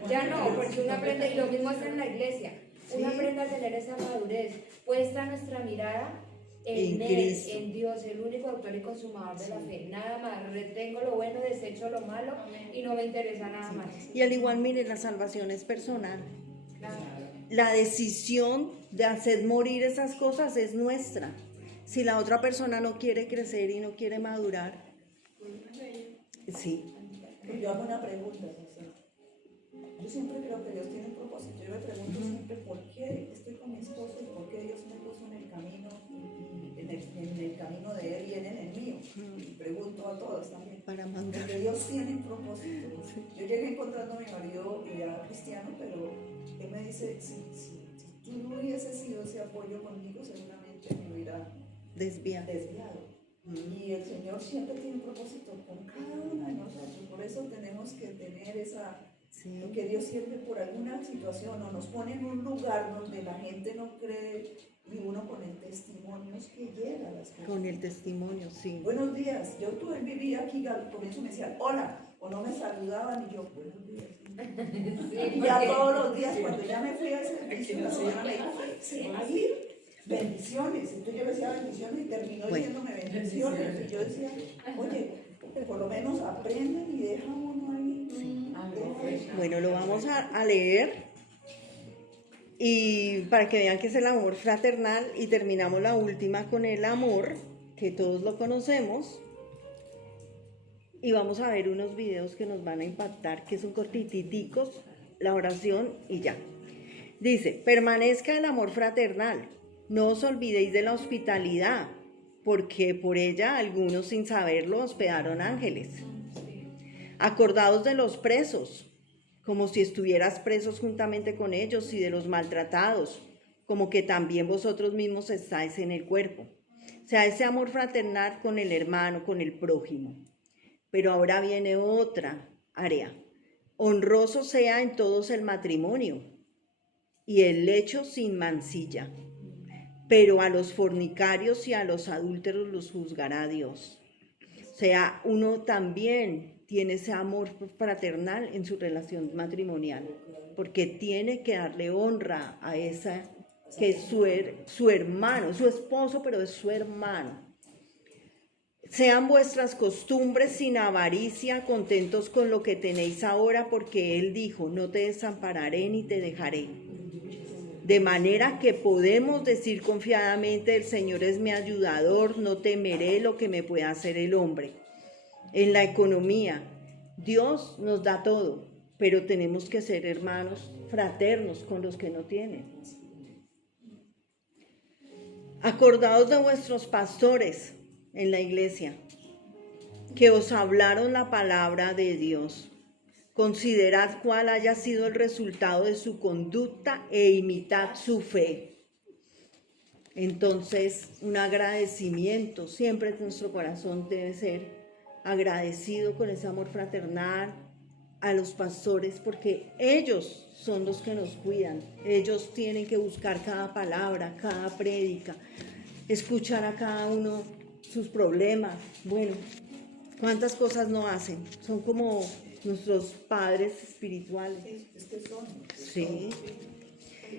ya no, porque uno aprende, y lo mismo es en la iglesia. Uno aprende a tener esa madurez, puesta nuestra mirada en Él, en Dios, el único autor y consumador de la fe. Nada más, retengo lo bueno, desecho lo malo y no me interesa nada más. Y al igual, mire, la salvación es personal. Claro. La decisión de hacer morir esas cosas es nuestra. Si la otra persona no quiere crecer y no quiere madurar, sí. Yo hago una pregunta, José. Yo siempre creo que Dios tiene un propósito. Yo me pregunto siempre por qué estoy con mi esposo y por qué Dios me puso en el camino, en el camino de Él y Él en el mío. Y pregunto a todos también. Para mandar. Porque Dios tiene un propósito. Yo llegué encontrando a mi marido ya cristiano, pero él me dice, si tú no hubieses sido ese apoyo conmigo, seguramente me hubiera desviado. Y el Señor siempre tiene un propósito con cada una de nosotros. Por eso tenemos que tener esa... Sí. Porque Dios siempre por alguna situación o nos pone en un lugar donde la gente no cree y uno con el testimonio es que llega a las cosas. Con el testimonio, sí. Buenos días. Yo vivía aquí, al comienzo me decían hola, o no me saludaban y yo, buenos días. Sí, Y ya todos los días, cuando ya me fui a ese servicio, la señora me dijo, se va a ir, bendiciones. Entonces yo le decía bendiciones y terminó diciéndome bendiciones. Y yo decía, oye, por lo menos aprenden y deja uno ahí. Bueno, lo vamos a leer y para que vean que es el amor fraternal, y terminamos la última con el amor, que todos lo conocemos, y vamos a ver unos videos que nos van a impactar, que son cortiticos, la oración y ya. Dice, permanezca el amor fraternal, no os olvidéis de la hospitalidad, porque por ella algunos sin saberlo hospedaron ángeles. Acordaos de los presos, como si estuvieras presos juntamente con ellos, y de los maltratados, como que también vosotros mismos estáis en el cuerpo. O sea, ese amor fraternal con el hermano, con el prójimo. Pero ahora viene otra área. Honroso sea en todos el matrimonio y el lecho sin mancilla. Pero a los fornicarios y a los adúlteros los juzgará Dios. O sea, uno también tiene ese amor fraternal en su relación matrimonial, porque tiene que darle honra a esa que es su hermano, su esposo, pero es su hermano. Sean vuestras costumbres sin avaricia, contentos con lo que tenéis ahora, porque Él dijo, no te desampararé ni te dejaré. De manera que podemos decir confiadamente, el Señor es mi ayudador, no temeré lo que me pueda hacer el hombre. En la economía, Dios nos da todo, pero tenemos que ser hermanos fraternos con los que no tienen. Acordaos de vuestros pastores en la iglesia, que os hablaron la palabra de Dios. Considerad cuál haya sido el resultado de su conducta e imitad su fe. Entonces, un agradecimiento, siempre nuestro corazón debe ser agradecido con ese amor fraternal a los pastores, porque ellos son los que nos cuidan. Ellos tienen que buscar cada palabra, cada prédica, escuchar a cada uno sus problemas. Bueno, cuántas cosas no hacen. Son como nuestros padres espirituales. Es que son. Sí.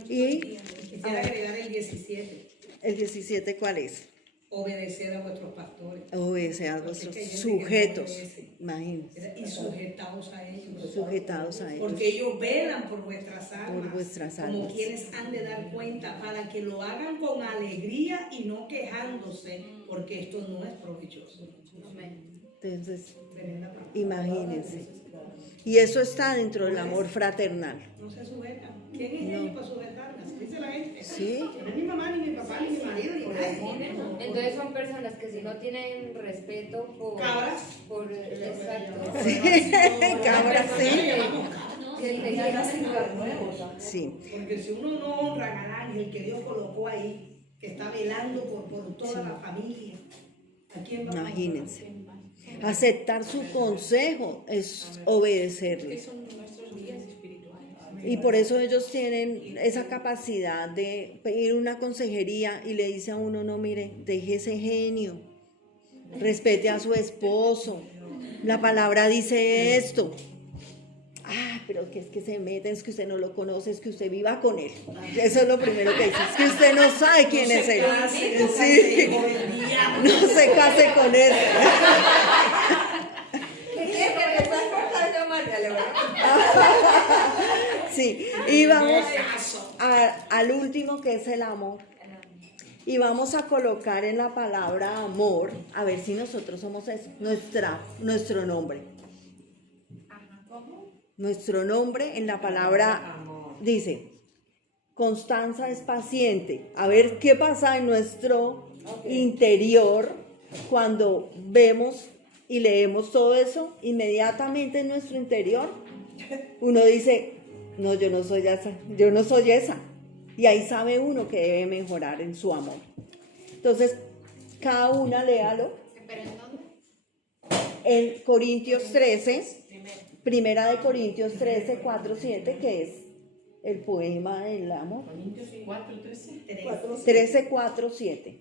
Y quisiera agregar el 17. ¿El 17 cuál es? Obedecer a vuestros pastores. Obedecer a vuestros sujetos. Imagínense. Y sujetados a ellos. Sujetados a ellos. Porque ellos velan por vuestras almas. Por vuestras almas. Como quienes han de dar cuenta, para que lo hagan con alegría y no quejándose, porque esto no es provechoso. Entonces, imagínense. Y eso está dentro del amor fraternal. No se sujetan. ¿Quién es ellos para sujetarlas? Dice la gente. Sí. No es mi mamá, ni mi papá, ni mi marido, ni nadie. Entonces son personas que si no tienen respeto por... Cabras. Por exacto. Sí. Cabras, sí. Que te Sí. Porque si uno no honra al ángel que Dios colocó ahí, que está velando por toda la familia, ¿a quién va a honrar? Imagínense. Aceptar su consejo es obedecerle. Son nuestros guías espirituales. Y por eso ellos tienen esa capacidad de pedir una consejería y le dice a uno, no, mire, deje ese genio, respete a su esposo, la palabra dice esto. Ah, pero que es que se meten, es que usted no lo conoce, es que usted viva con él. Eso es lo primero que dice, es que usted no sabe quién es él. Sí. No se case con él. Sí, y vamos al último, que es el amor. Y vamos a colocar en la palabra amor, a ver si nosotros somos eso, nuestro nombre. Nuestro nombre en la palabra dice, Constanza es paciente. A ver qué pasa en nuestro interior cuando vemos y leemos todo eso. Inmediatamente en nuestro interior uno dice, no, yo no soy esa. Y ahí sabe uno que debe mejorar en su amor. Entonces, cada una léalo. ¿Pero en dónde? En Corintios 13, primera de Corintios 13, 4, 7, que es el poema del amor. Corintios 4, 13. 13, 4, 7.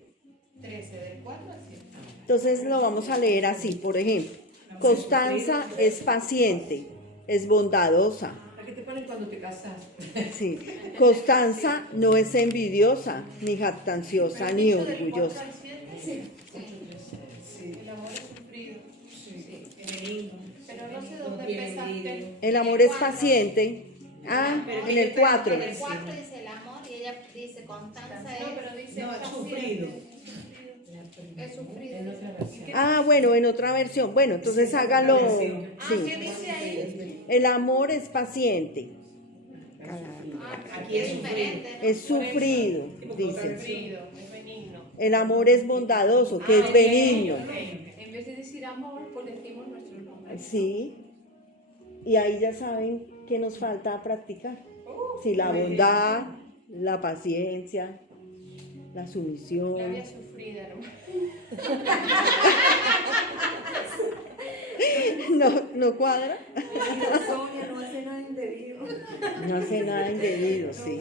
13, del 4 al 7. Entonces lo vamos a leer así, por ejemplo. Constanza es paciente, es bondadosa. ¿A qué te ponen cuando te casas? Sí. Constanza no es envidiosa, ni jactanciosa, ni orgullosa. El amor es sufrido. Sí. Pero no sé dónde empezaste. El amor es paciente. Ah, en el 4. En el 4 dice el amor y ella dice Constanza es. No, pero dice No, es paciente. sufrido. Es sufrido. En otra versión. Ah, bueno, en otra versión. Bueno, entonces hágalo. Ah, ¿qué Sí. dice ahí? El amor es paciente, Ah, Aquí es diferente. ¿no? es sufrido, dice. Sufrido, es benigno. El amor es bondadoso, que es benigno. En vez de decir amor, pues decimos nuestro nombre. Sí. Y ahí ya saben que nos falta practicar. Sí, la bondad, la paciencia, la Yo sumisión. había sufrido, hermano. No cuadra. Sonia no hace nada indebido. No hace nada indebido, sí.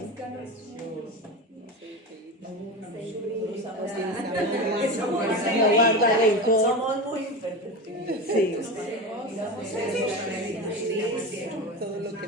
No guarda rencor. Somos muy imperfectibles. Sí. Todo lo que